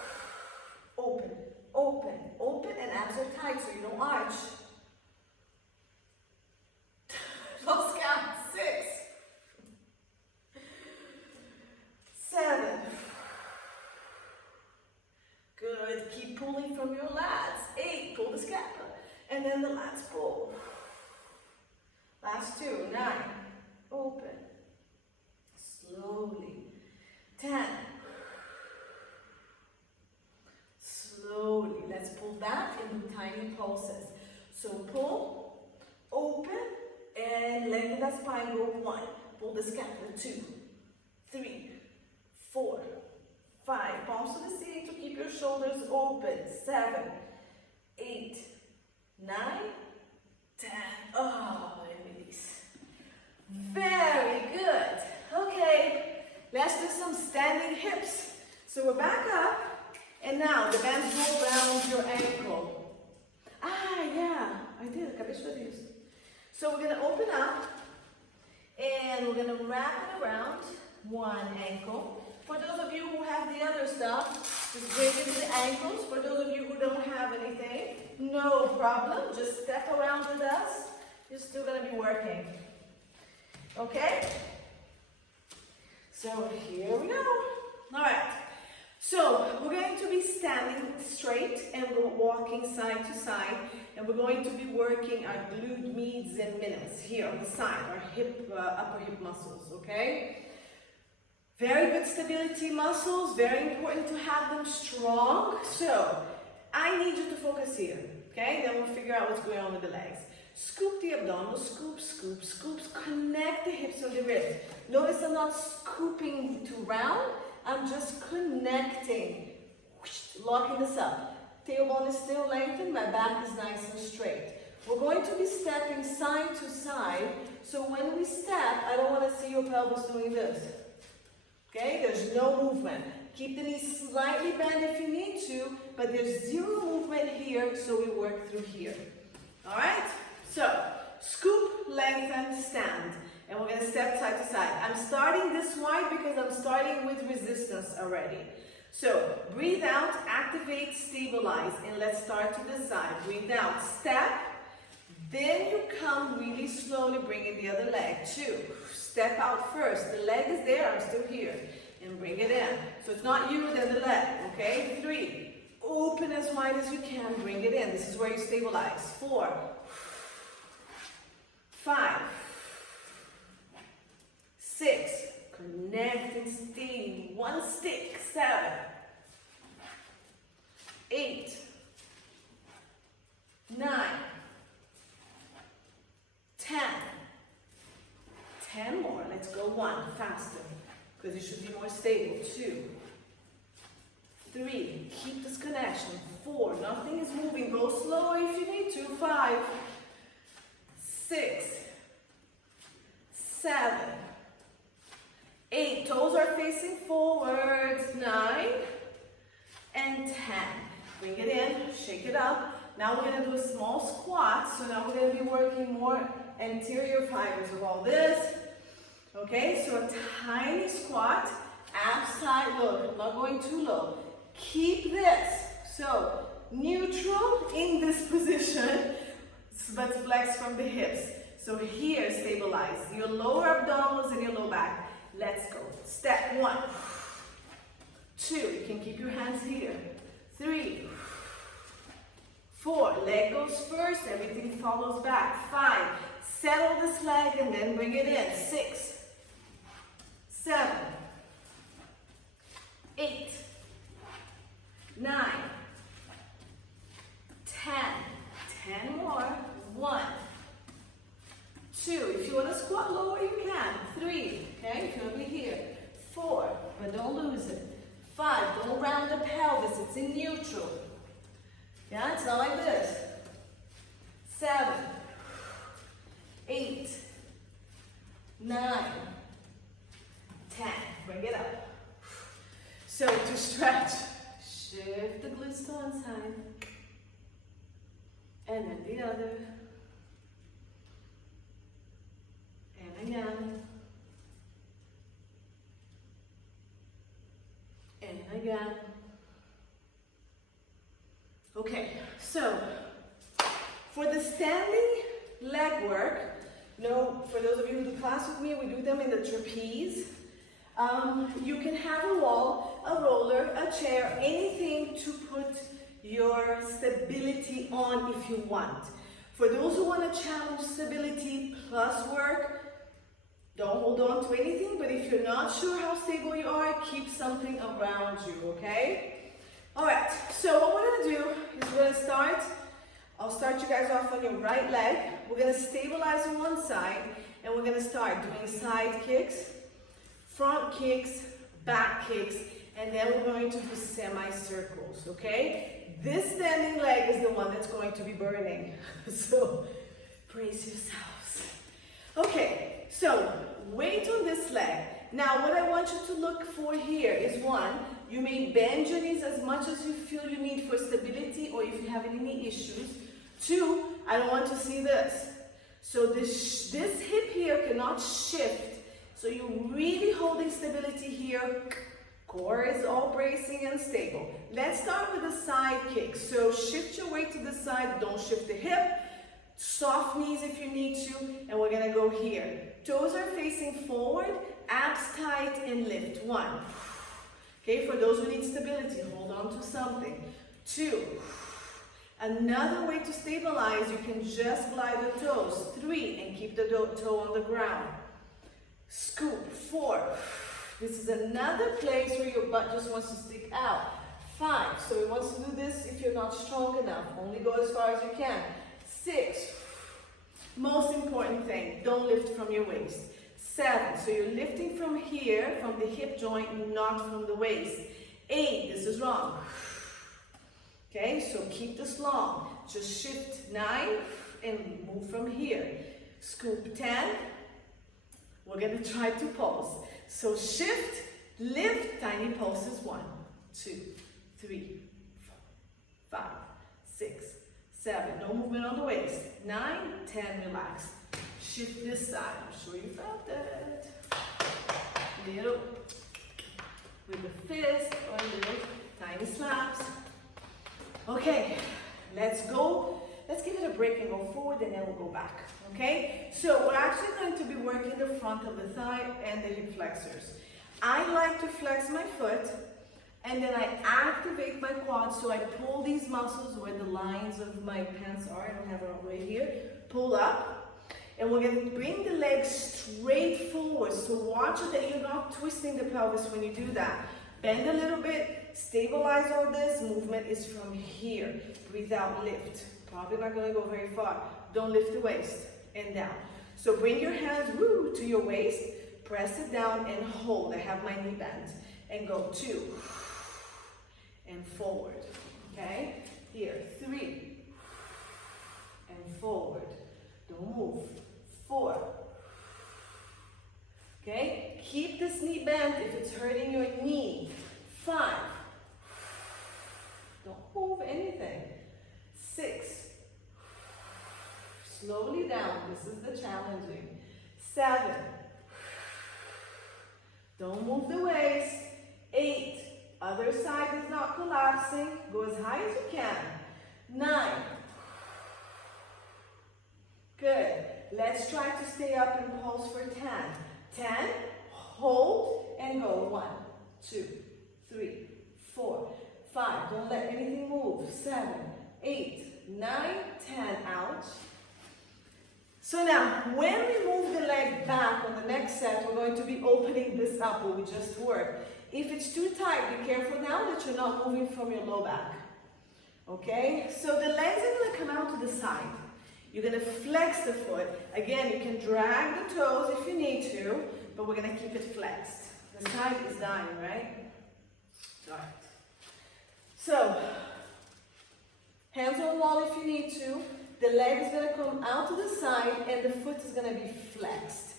Open, open, open, and abs are tight so you don't arch. Lost count. 6. 7. Good. Keep pulling from your lats. 8. Pull the scapula. And then the lats pull. Last 2. 9. Open. Slowly. 10. Slowly. Let's pull back and do tiny pulses. So pull, open, and lengthen that spine. Go. 1. Pull the scapula. 2, 3, 4, 5. Palms to the ceiling to keep your shoulders open. 7, 8, 9, 10. Oh, and release. Very good. Okay, let's do some standing hips. So we're back up, and now the bands go around your ankle. Ah, yeah, I did. Acabei de fazer isso. So we're going to open up, And we're gonna wrap it around one ankle. For those of you who have the other stuff, just bring it to the ankles. For those of you who don't have anything, no problem. Just step around with us. You're still gonna be working. Okay? So here we go. All right. So we're going to be standing straight and we're walking side to side, and we're going to be working our glute medius and minimus here on the side, our hip, upper hip muscles, okay? Very good stability muscles, very important to have them strong. So I need you to focus here, okay? Then we'll figure out what's going on with the legs. Scoop the abdominal, scoop, scoop, scoops, connect the hips with the ribs. Notice I'm not scooping to round, I'm just connecting, locking this up. Tailbone is still lengthened, my back is nice and straight. We're going to be stepping side to side, so when we step, I don't want to see your pelvis doing this. Okay, there's no movement. Keep the knees slightly bent if you need to, but there's zero movement here, so we work through here. All right? So, scoop, lengthen, stand. And we're going to step side to side. I'm starting this wide because I'm starting with resistance already. So, breathe out, activate, stabilize, and let's start to the side. Breathe out, step. Then you come really slowly, bringing the other leg. 2, step out first. The leg is there, I'm still here. And bring it in. So it's not you, then the leg, okay? 3, open as wide as you can, bring it in. This is where you stabilize. 4, 5, 6, connect and stay, 1 stick, 7, 8, 9, 10, 10 more, let's go 1, faster, because it should be more stable, 2, 3, keep this connection, 4, nothing is moving, go slower if you need to, 5, 6, 7, 8, toes are facing forwards, 9, and 10. Bring it in, shake it up. Now we're gonna do a small squat, so now we're gonna be working more anterior fibers of all this. Okay, so a tiny squat, abs side look, I'm not going too low. Keep this, so neutral in this position, but flex from the hips. So here, stabilize your lower abdominals and your low back. Let's go. Step 1, 2, you can keep your hands here. 3, 4, leg goes first, everything follows back. 5, settle this leg and then bring it in. 6, 7, 8, 9, 10, 10 more. 1, 2, if you want to squat lower, you can. 3, okay, if you want to be here. 4, but don't lose it. 5, don't round the pelvis, it's in neutral. Yeah, it's not like this. 7, 8, 9, 10. Bring it up. So to stretch, shift the glutes to one side, and then the other. And again. And again. Okay, so for the standing leg work, for those of you who do class with me, we do them in the trapeze. You can have a wall, a roller, a chair, anything to put your stability on if you want. For those who want to challenge stability plus work, don't hold on to anything, but if you're not sure how stable you are, keep something around you, okay? All right, so what we're gonna do is we're gonna start, I'll start you guys off on your right leg. We're gonna stabilize on one side, and we're gonna start doing side kicks, front kicks, back kicks, and then we're going to do semicircles, okay? This standing leg is the one that's going to be burning, so brace yourselves. Okay, so weight on this leg. Now what I want you to look for here is 1, you may bend your knees as much as you feel you need for stability or if you have any knee issues. 2, I don't want to see this. So this hip here cannot shift So you're really holding stability here. Core is all bracing and stable. Let's start with a side kick. So shift your weight to the side, don't shift the hip. Soft knees if you need to, and we're gonna go here. Toes are facing forward, abs tight, and lift. 1. Okay, for those who need stability, hold on to something. 2. Another way to stabilize, you can just glide the toes. 3, and keep the toe on the ground. Scoop. 4. This is another place where your butt just wants to stick out. 5, so it wants to do this if you're not strong enough. Only go as far as you can. 6, most important thing, don't lift from your waist. 7, so you're lifting from here, from the hip joint, not from the waist. 8, this is wrong. Okay, so keep this long. Just shift 9 and move from here. Scoop 10. We're gonna try to pulse. So shift, lift, tiny pulses. 1, 2, 3, 4, 5, 6, 7. No movement on the waist. 9, 10, relax. Shift this side. I'm sure you felt that. Little with the fist or little tiny slaps. Okay, let's go. Let's give it a break and go forward, and then we'll go back. Okay? So we're actually going to be working the front of the thigh and the hip flexors. I like to flex my foot, and then I activate my quads, so I pull these muscles where the lines of my pants are. I don't have it all the way here. Pull up, and we're going to bring the legs straight forward. So watch it that you're not twisting the pelvis when you do that. Bend a little bit, stabilize all this. Movement is from here. Breathe out, lift. Probably not going to go very far. Don't lift the waist and down. So bring your hands to your waist, press it down and hold. I have my knee bent. And go 2 and forward. Okay? Here, 3 and forward. Don't move. 4. Okay? Keep this knee bent if it's hurting your knee. 5. Don't move anything. 6. Slowly down. This is the challenging. 7. Don't move the waist. 8. Other side is not collapsing. Go as high as you can. 9. Good. Let's try to stay up and pulse for 10. 10. Hold and go. 1, 2, 3, 4, 5. Don't let anything move. 7, 8, 9, 10. Ouch. So now, when we move the leg back on the next set, we're going to be opening this up where we just worked. If it's too tight, be careful now that you're not moving from your low back. Okay? So the legs are going to come out to the side. You're going to flex the foot. Again, you can drag the toes if you need to, but we're going to keep it flexed. The side is dying, right? All right. So, hands on wall if you need to. The leg is going to come out to the side and the foot is going to be flexed.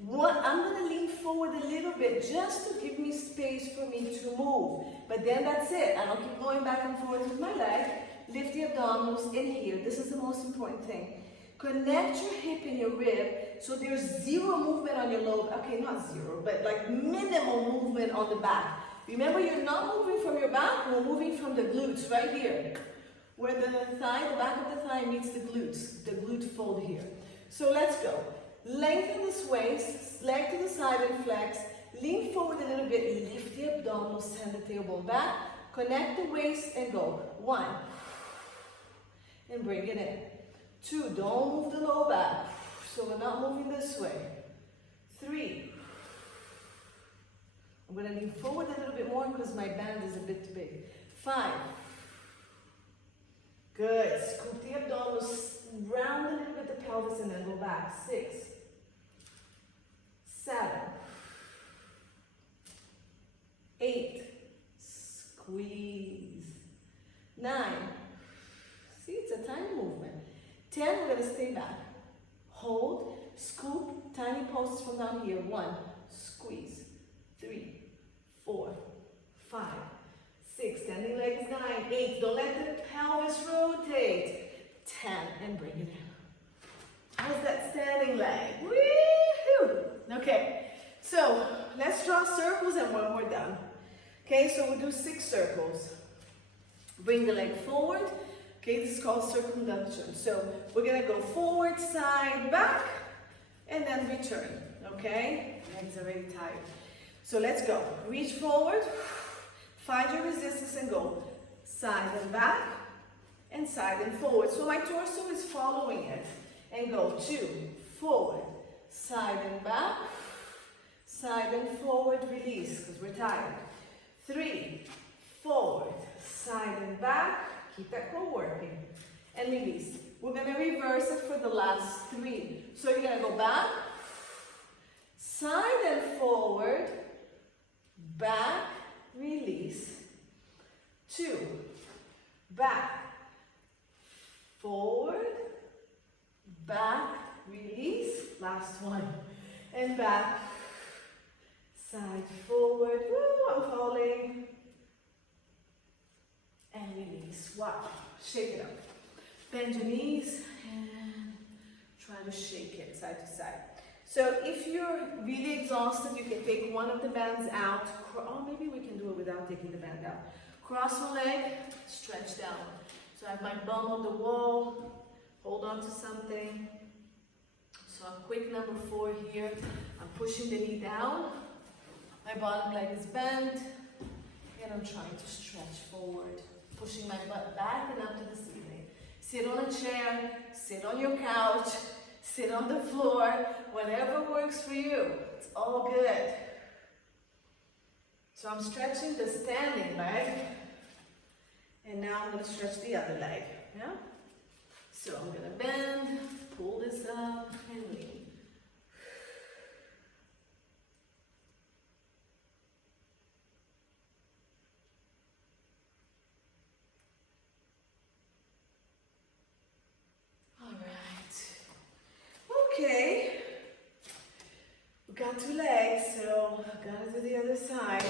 I'm going to lean forward a little bit just to give me space for me to move. But then that's it. I don't keep going back and forth with my leg. Lift the abdominals in here. This is the most important thing. Connect your hip and your rib so there's zero movement on your low. Okay, not zero, but like minimal movement on the back. Remember, you're not moving from your back. We're moving from the glutes right here. Where the thigh, the back of the thigh meets the glute fold here. So let's go. Lengthen this waist, leg to the side and flex. Lean forward a little bit, lift the abdominals, send the tailbone back. Connect the waist and go. 1. And bring it in. 2, don't move the low back. So we're not moving this way. 3. I'm going to lean forward a little bit more because my band is a bit big. 5. Good. Scoop the abdominals, round a little bit the pelvis and then go back. 6, 7, 8, squeeze. 9, see, it's a tiny movement. 10, we're going to stay back. Hold, scoop, tiny pulses from down here. 1, squeeze. 3, 4, 5, 6, standing legs. 9, 8, don't let the pelvis rotate. 10, and bring it in. How's that standing leg? Woo-hoo! Okay, So let's draw circles and when we're done. Okay, so we'll do 6 circles. Bring the leg forward. Okay, this is called circumduction. So we're gonna go forward, side, back, and then return. Okay, legs are already tired. So let's go. Reach forward, find your resistance and go side and back, and side and forward. So my torso is following it. And go 2, forward, side and back, side and forward, release, because we're tired. 3, forward, side and back, keep that core working, and release. We're gonna reverse it for the last 3. So you're gonna go back, side and forward, back, release. 2, back, forward, back, release, last one, and back, side, forward, woo, I'm falling, and release. Wow, shake it up. Bend your knees and try to shake it side to side. So if you're really exhausted, you can take one of the bands out, or maybe we can do it without taking the band out. Cross one leg, stretch down. So I have my bum on the wall, hold on to something. So a quick number 4 here. I'm pushing the knee down. My bottom leg is bent. And I'm trying to stretch forward. Pushing my butt back and up to the ceiling. Sit on a chair, sit on your couch, sit on the floor, whatever works for you. It's all good. So I'm stretching the standing leg. And now I'm going to stretch the other leg. Yeah? So I'm going to bend, pull this up, and lean. All right. Okay. We got 2 legs, so gotta do the other side.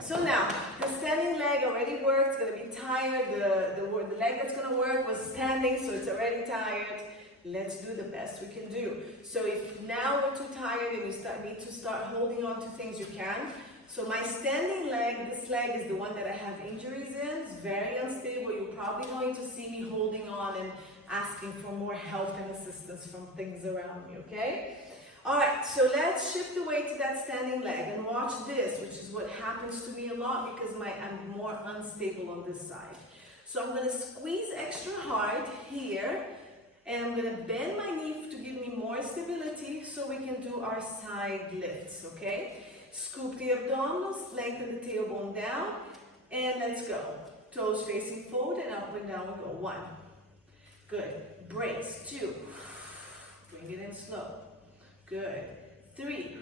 So now, the standing leg already worked, it's gonna be tired. The leg that's gonna work was standing, so it's already tired. Let's do the best we can do. So if now we're too tired and you need to start holding on to things, you can. So my standing leg, this leg is the one that I have injuries in. It's very unstable. You're probably going to see me holding on and asking for more help and assistance from things around me, okay? All right, so let's shift the weight to that standing leg and watch this, which is what happens to me a lot because I'm more unstable on this side. So I'm gonna squeeze extra hard here and I'm gonna bend my knee to give me more stability so we can do our side lifts, okay? Scoop the abdominals, lengthen the tailbone down, and let's go. Toes facing forward and up and down we go. 1. Good. Brace. 2. Bring it in slow. Good. 3.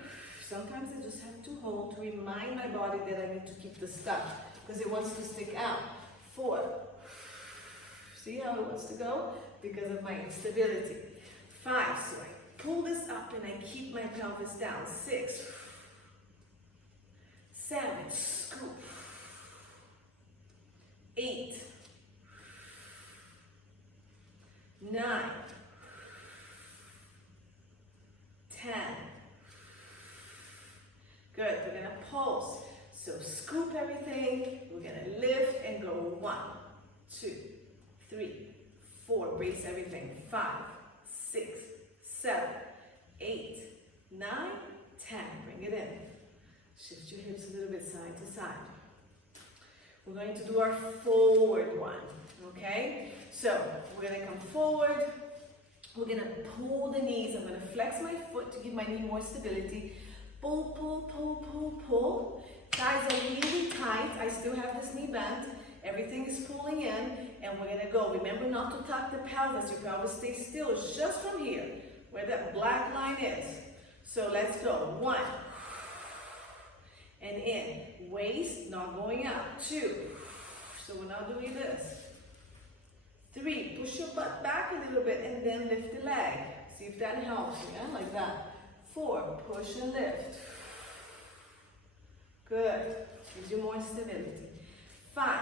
Sometimes I just have to hold to remind my body that I need to keep the stuff because it wants to stick out. 4. See how it wants to go? Because of my instability. 5. So I pull this up and I keep my pelvis down. 6. 7. Scoop. 8. 9. 10. Good, we're gonna pulse. So scoop everything, we're gonna lift and go 1, 2, 3, 4, brace everything, 5, 6, 7, 8, 9, 10, bring it in. Shift your hips a little bit side to side. We're going to do our forward one, okay? So we're gonna come forward, we're gonna pull the knees. I'm gonna flex my foot to give my knee more stability. Pull, pull, pull, pull, pull. Thighs are really tight. I still have this knee bent. Everything is pulling in, and we're gonna go. Remember not to tuck the pelvis. Your pelvis stays still. It's just from here, where that black line is. So let's go. 1. And in. Waist not going up. 2. So we're not doing this. 3, push your butt back a little bit and then lift the leg. See if that helps, yeah, like that. 4, push and lift. Good, gives you more stability. 5,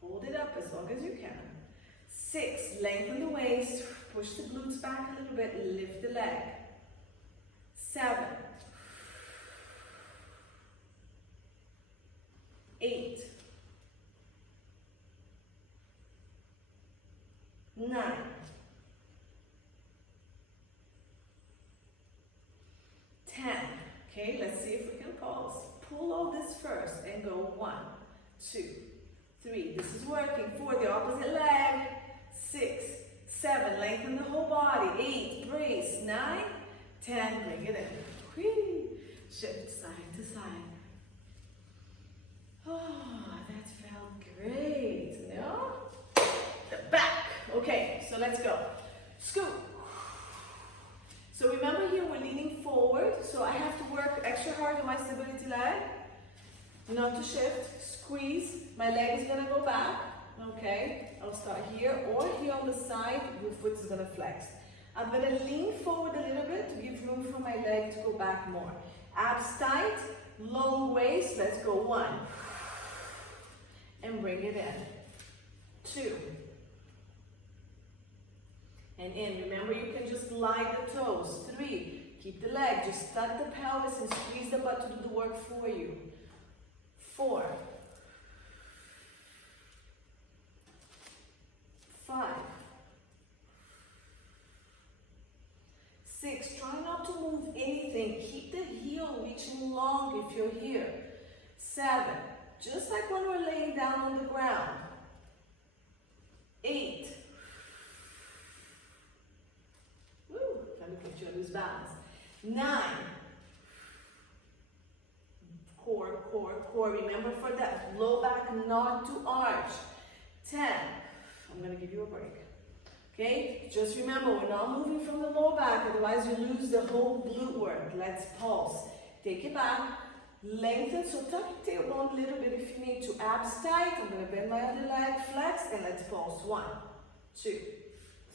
hold it up as long as you can. 6, lengthen the waist, push the glutes back a little bit, lift the leg. 7, 8, 9, 10. Okay, let's see if we can pause. Pull all this first and go 1, 2, 3. This is working. 4, the opposite leg. 6, 7, lengthen the whole body. 8, brace. 9, 10, bring it in. Whee! Shift side to side. Oh, that felt great, no? The back. Okay, so let's go. Scoot. So remember here we're leaning forward, so I have to work extra hard on my stability leg. Not to shift, squeeze. My leg is gonna go back. Okay, I'll start here or here on the side, your foot is gonna flex. I'm gonna lean forward a little bit to give room for my leg to go back more. Abs tight, long waist, let's go. 1. And bring it in. 2. And in. Remember, you can just glide the toes. 3. Keep the leg. Just tuck the pelvis and squeeze the butt to do the work for you. 4. 5. 6. Try not to move anything. Keep the heel reaching long if you're here. 7. Just like when we're laying down on the ground. 8. Woo, trying to get you on loose balance. 9. Core, core, core. Remember for that low back not to arch. 10. I'm going to give you a break. Okay? Just remember, we're not moving from the low back, otherwise you lose the whole glute work. Let's pulse. Take it back. Lengthen, so tuck your tailbone a little bit if you need to. Abs tight. I'm going to bend my other leg, flex, and let's pulse. 1, 2,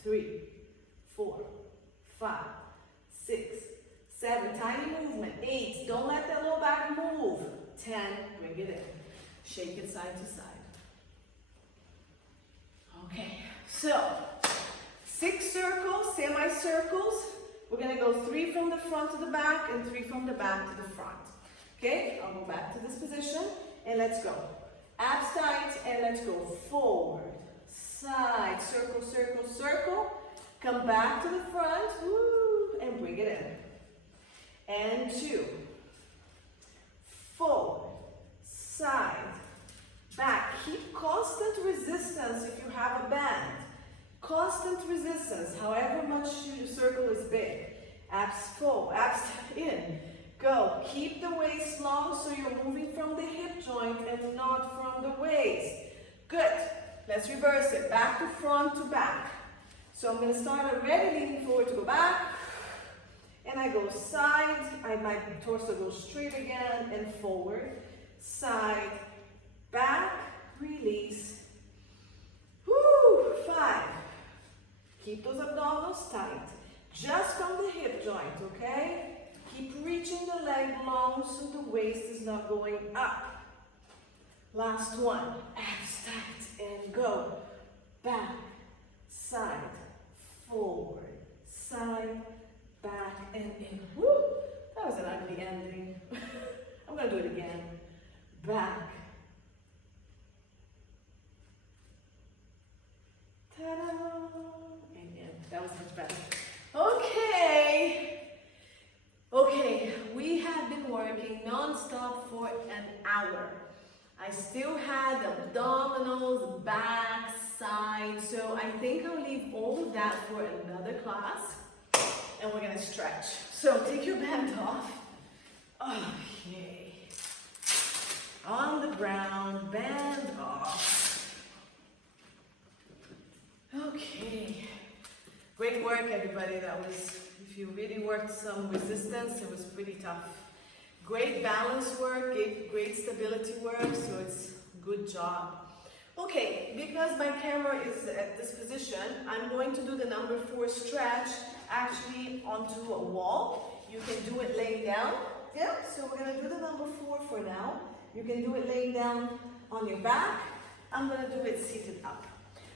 3, 4, 5, 6, 7. Tiny movement. 8. Don't let that low back move. 10. Bring it in. Shake it side to side. Okay. So, 6 circles, semicircles. We're going to go 3 from the front to the back and 3 from the back to the front. Okay, I'll go back to this position and let's go. Abs tight and let's go forward, side, circle, circle, circle. Come back to the front, woo, and bring it in. And 2, forward, side, back. Keep constant resistance if you have a band. Constant resistance, however much your circle is big. Abs forward, abs in. Go. Keep the waist long so you're moving from the hip joint and not from the waist. Good. Let's reverse it. Back to front to back. So I'm going to start already leaning forward to go back. And I go side. My torso goes straight again and forward. Side, back, release. Woo! 5. Keep those abdominals tight. Just on the hip joint, okay? Keep reaching the leg long so the waist is not going up. Last one. Abs tight and go. Back, side, forward, side, back, and in. Woo! That was an ugly ending. I'm going to do it again. Back. Ta-da! And in. That was much better. Okay. Okay, we have been working non-stop for an hour. I still had abdominals, back, side, so I think I'll leave all of that for another class, and we're gonna stretch. So take your band off. Okay. On the ground, band off. Okay. Great work, everybody. That was, if you really worked some resistance, it was pretty tough. Great balance work, great stability work, so it's good job. Okay, because my camera is at this position, I'm going to do the number 4 stretch actually onto a wall. You can do it laying down. Yeah, so we're going to do the number 4 for now. You can do it laying down on your back. I'm going to do it seated up.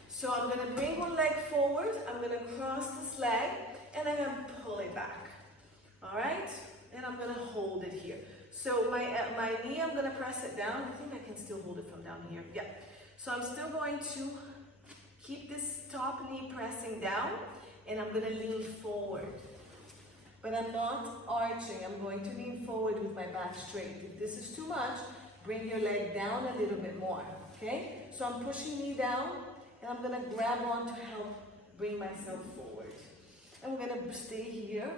So I'm going to bring one leg forward, I'm going to cross this leg, and I'm going to pull it back. All right, and I'm gonna hold it here. So my knee, I'm gonna press it down. I think I can still hold it from down here. Yeah. So I'm still going to keep this top knee pressing down, and I'm gonna lean forward. But I'm not arching. I'm going to lean forward with my back straight. If this is too much, bring your leg down a little bit more. Okay? So I'm pushing me down, and I'm gonna grab on to help bring myself forward. And we're gonna stay here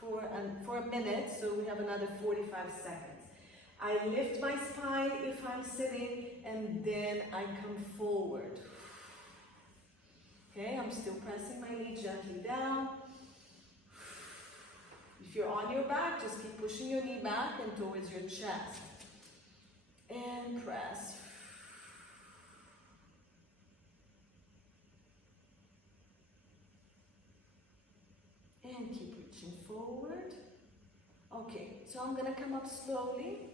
for a minute, so we have another 45 seconds. I lift my spine if I'm sitting, and then I come forward. Okay, I'm still pressing my knee gently down. If you're on your back, just keep pushing your knee back and towards your chest. And press. And keep reaching forward. Okay, so I'm gonna come up slowly,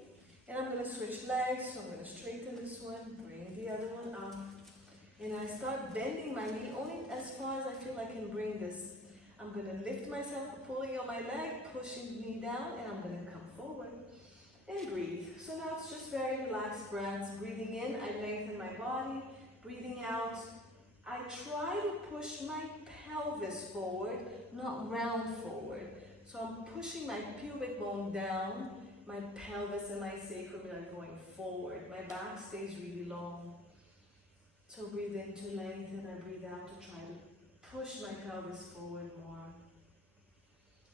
and I'm gonna switch legs. So I'm gonna straighten this one, bring the other one up, and I start bending my knee only as far as I feel I can bring this. I'm gonna lift myself, pulling on my leg, pushing the knee down, and I'm gonna come forward and breathe. So now it's just very relaxed breaths. Breathing in, I lengthen my body. Breathing out, I try to push my pelvis forward, not round forward. So I'm pushing my pubic bone down, my pelvis and my sacrum are going forward. My back stays really long. So breathe in to lengthen, I breathe out to try to push my pelvis forward more.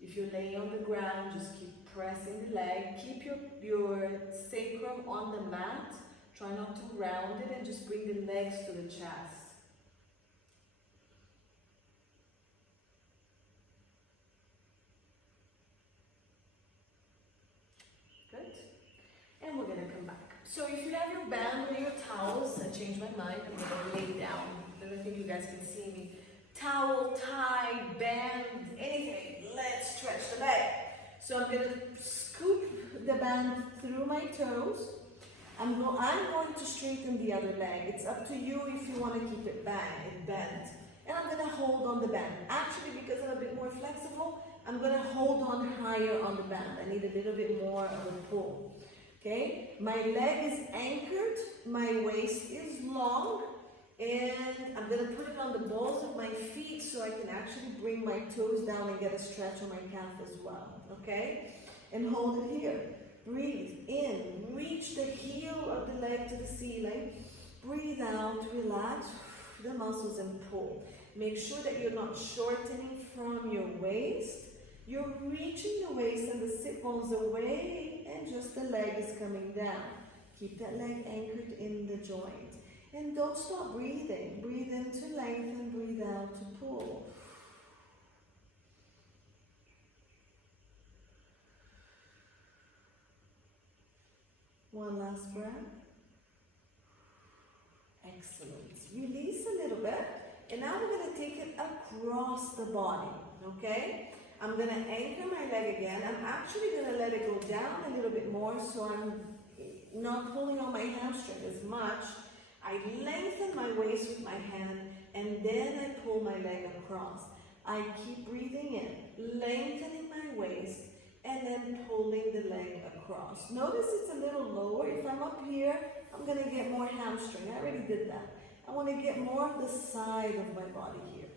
If you're laying on the ground, just keep pressing the leg. Keep your sacrum on the mat. Try not to round it, and just bring the legs to the chest. Good. And we're going to come back. So if you have your band or your towels, I changed my mind, I'm going to lay down. I don't think you guys can see me. Towel, tie, band, anything. Let's stretch the leg. So I'm going to scoop the band through my toes. I'm going to straighten the other leg. It's up to you if you want to keep it bent. And I'm going to hold on the band. Actually, because I'm a bit more flexible, I'm going to hold on higher on the band. I need a little bit more of a pull. Okay? My leg is anchored. My waist is long. And I'm going to put it on the balls of my feet so I can actually bring my toes down and get a stretch on my calf as well. Okay? And hold it here. Breathe in. Reach the heel of the leg to the ceiling. Breathe out. Relax the muscles and pull. Make sure that you're not shortening from your waist. You're reaching the waist and the sit bones away, and just the leg is coming down. Keep that leg anchored in the joint. And don't stop breathing. Breathe in to lengthen, breathe out to pull. One last breath. Excellent. Release a little bit. And now we're going to take it across the body. Okay? I'm going to anchor my leg again. I'm actually going to let it go down a little bit more so I'm not pulling on my hamstring as much. I lengthen my waist with my hand, and then I pull my leg across. I keep breathing in, lengthening my waist, and then pulling the leg across. Notice it's a little lower. If I'm up here, I'm going to get more hamstring. I already did that. I want to get more of the side of my body here.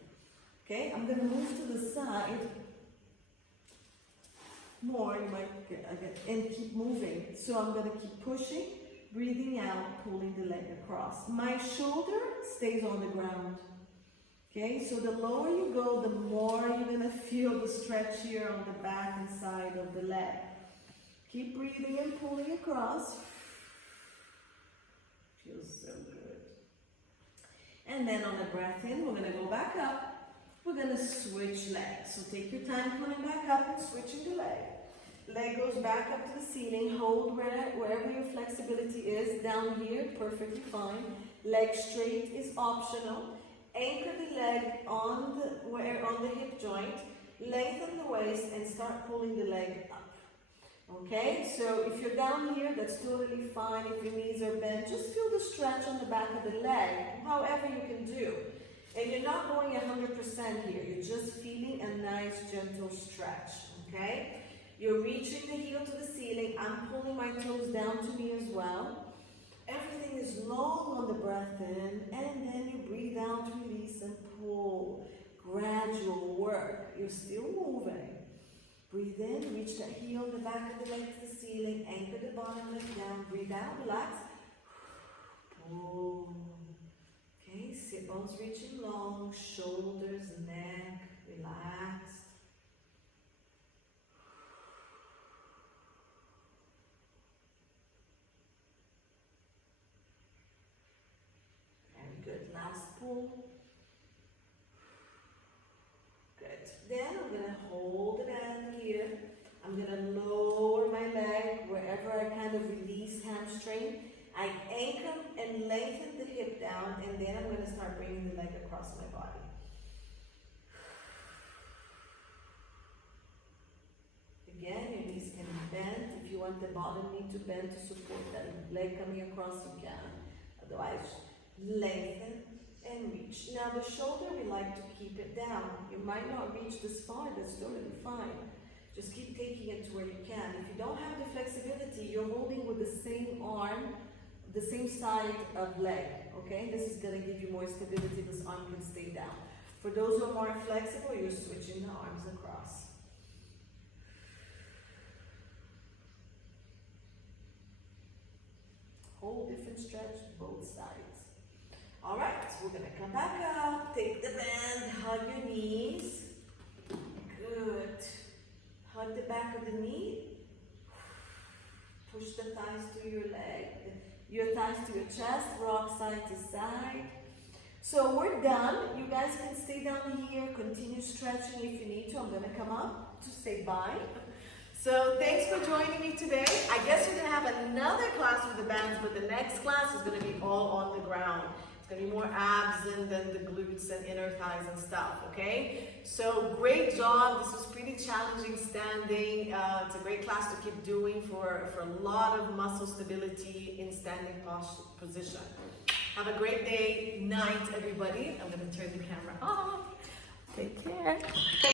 Okay, I'm going to move to the side more, you might get, and keep moving. So I'm going to keep pushing, breathing out, pulling the leg across. My shoulder stays on the ground. Okay, so the lower you go, the more you're going to feel the stretch here on the back and side of the leg. Keep breathing and pulling across. Feels so good. And then on the breath in, we're going to go back up. We're going to switch legs. So take your time coming back up and switching the leg. Leg goes back up to the ceiling. Hold wherever your flexibility is. Down here, perfectly fine. Leg straight is optional. Anchor the leg on the hip joint. Lengthen the waist and start pulling the leg up. Okay, so if you're down here, that's totally fine. If your knees are bent, just feel the stretch on the back of the leg, however you can do. And you're not going 100% here. You're just feeling a nice, gentle stretch. okay? You're reaching the heel to the ceiling. I'm pulling my toes down to me as well. Everything is long on the breath in, and then you breathe out, release, and pull. Gradual work. You're still moving. Breathe in, reach that heel in the back of the leg to the ceiling, anchor the bottom leg down, breathe out, relax. Pull. Okay, sit bones reaching long, shoulders, neck, relaxed. Very good, last pull. Good. Then I'm going to hold the band here. I'm going to lower my leg wherever I kind of release hamstring. I anchor and lengthen the hip down, and then I'm going to start bringing the leg across my body. Again, your knees can be bent. If you want the bottom knee to bend to support that leg coming across, you can. Otherwise, lengthen and reach. Now the shoulder, we like to keep it down. You might not reach this far, that's totally fine. Just keep taking it to where you can. If you don't have the flexibility, you're holding with the same arm, the same side of leg, okay? This is gonna give you more stability, this arm can stay down. For those who are more flexible, you're switching the arms across. Whole different stretch, both sides. All right, we're gonna come back up, take the band, hug your knees. Good. Hug the back of the knee. Push the thighs to your leg, your thighs to your chest, rock side to side. So we're done. You guys can stay down here, continue stretching if you need to. I'm gonna come up to say bye. So thanks for joining me today. I guess you're gonna have another class with the bands, but the next class is gonna be all on the ground. It's gonna be more abs and then the glutes and inner thighs and stuff, okay? So great job. This was pretty challenging standing. It's a great class to keep doing for a lot of muscle stability in standing position. Have a great day, night, everybody. I'm gonna turn the camera off. Take care.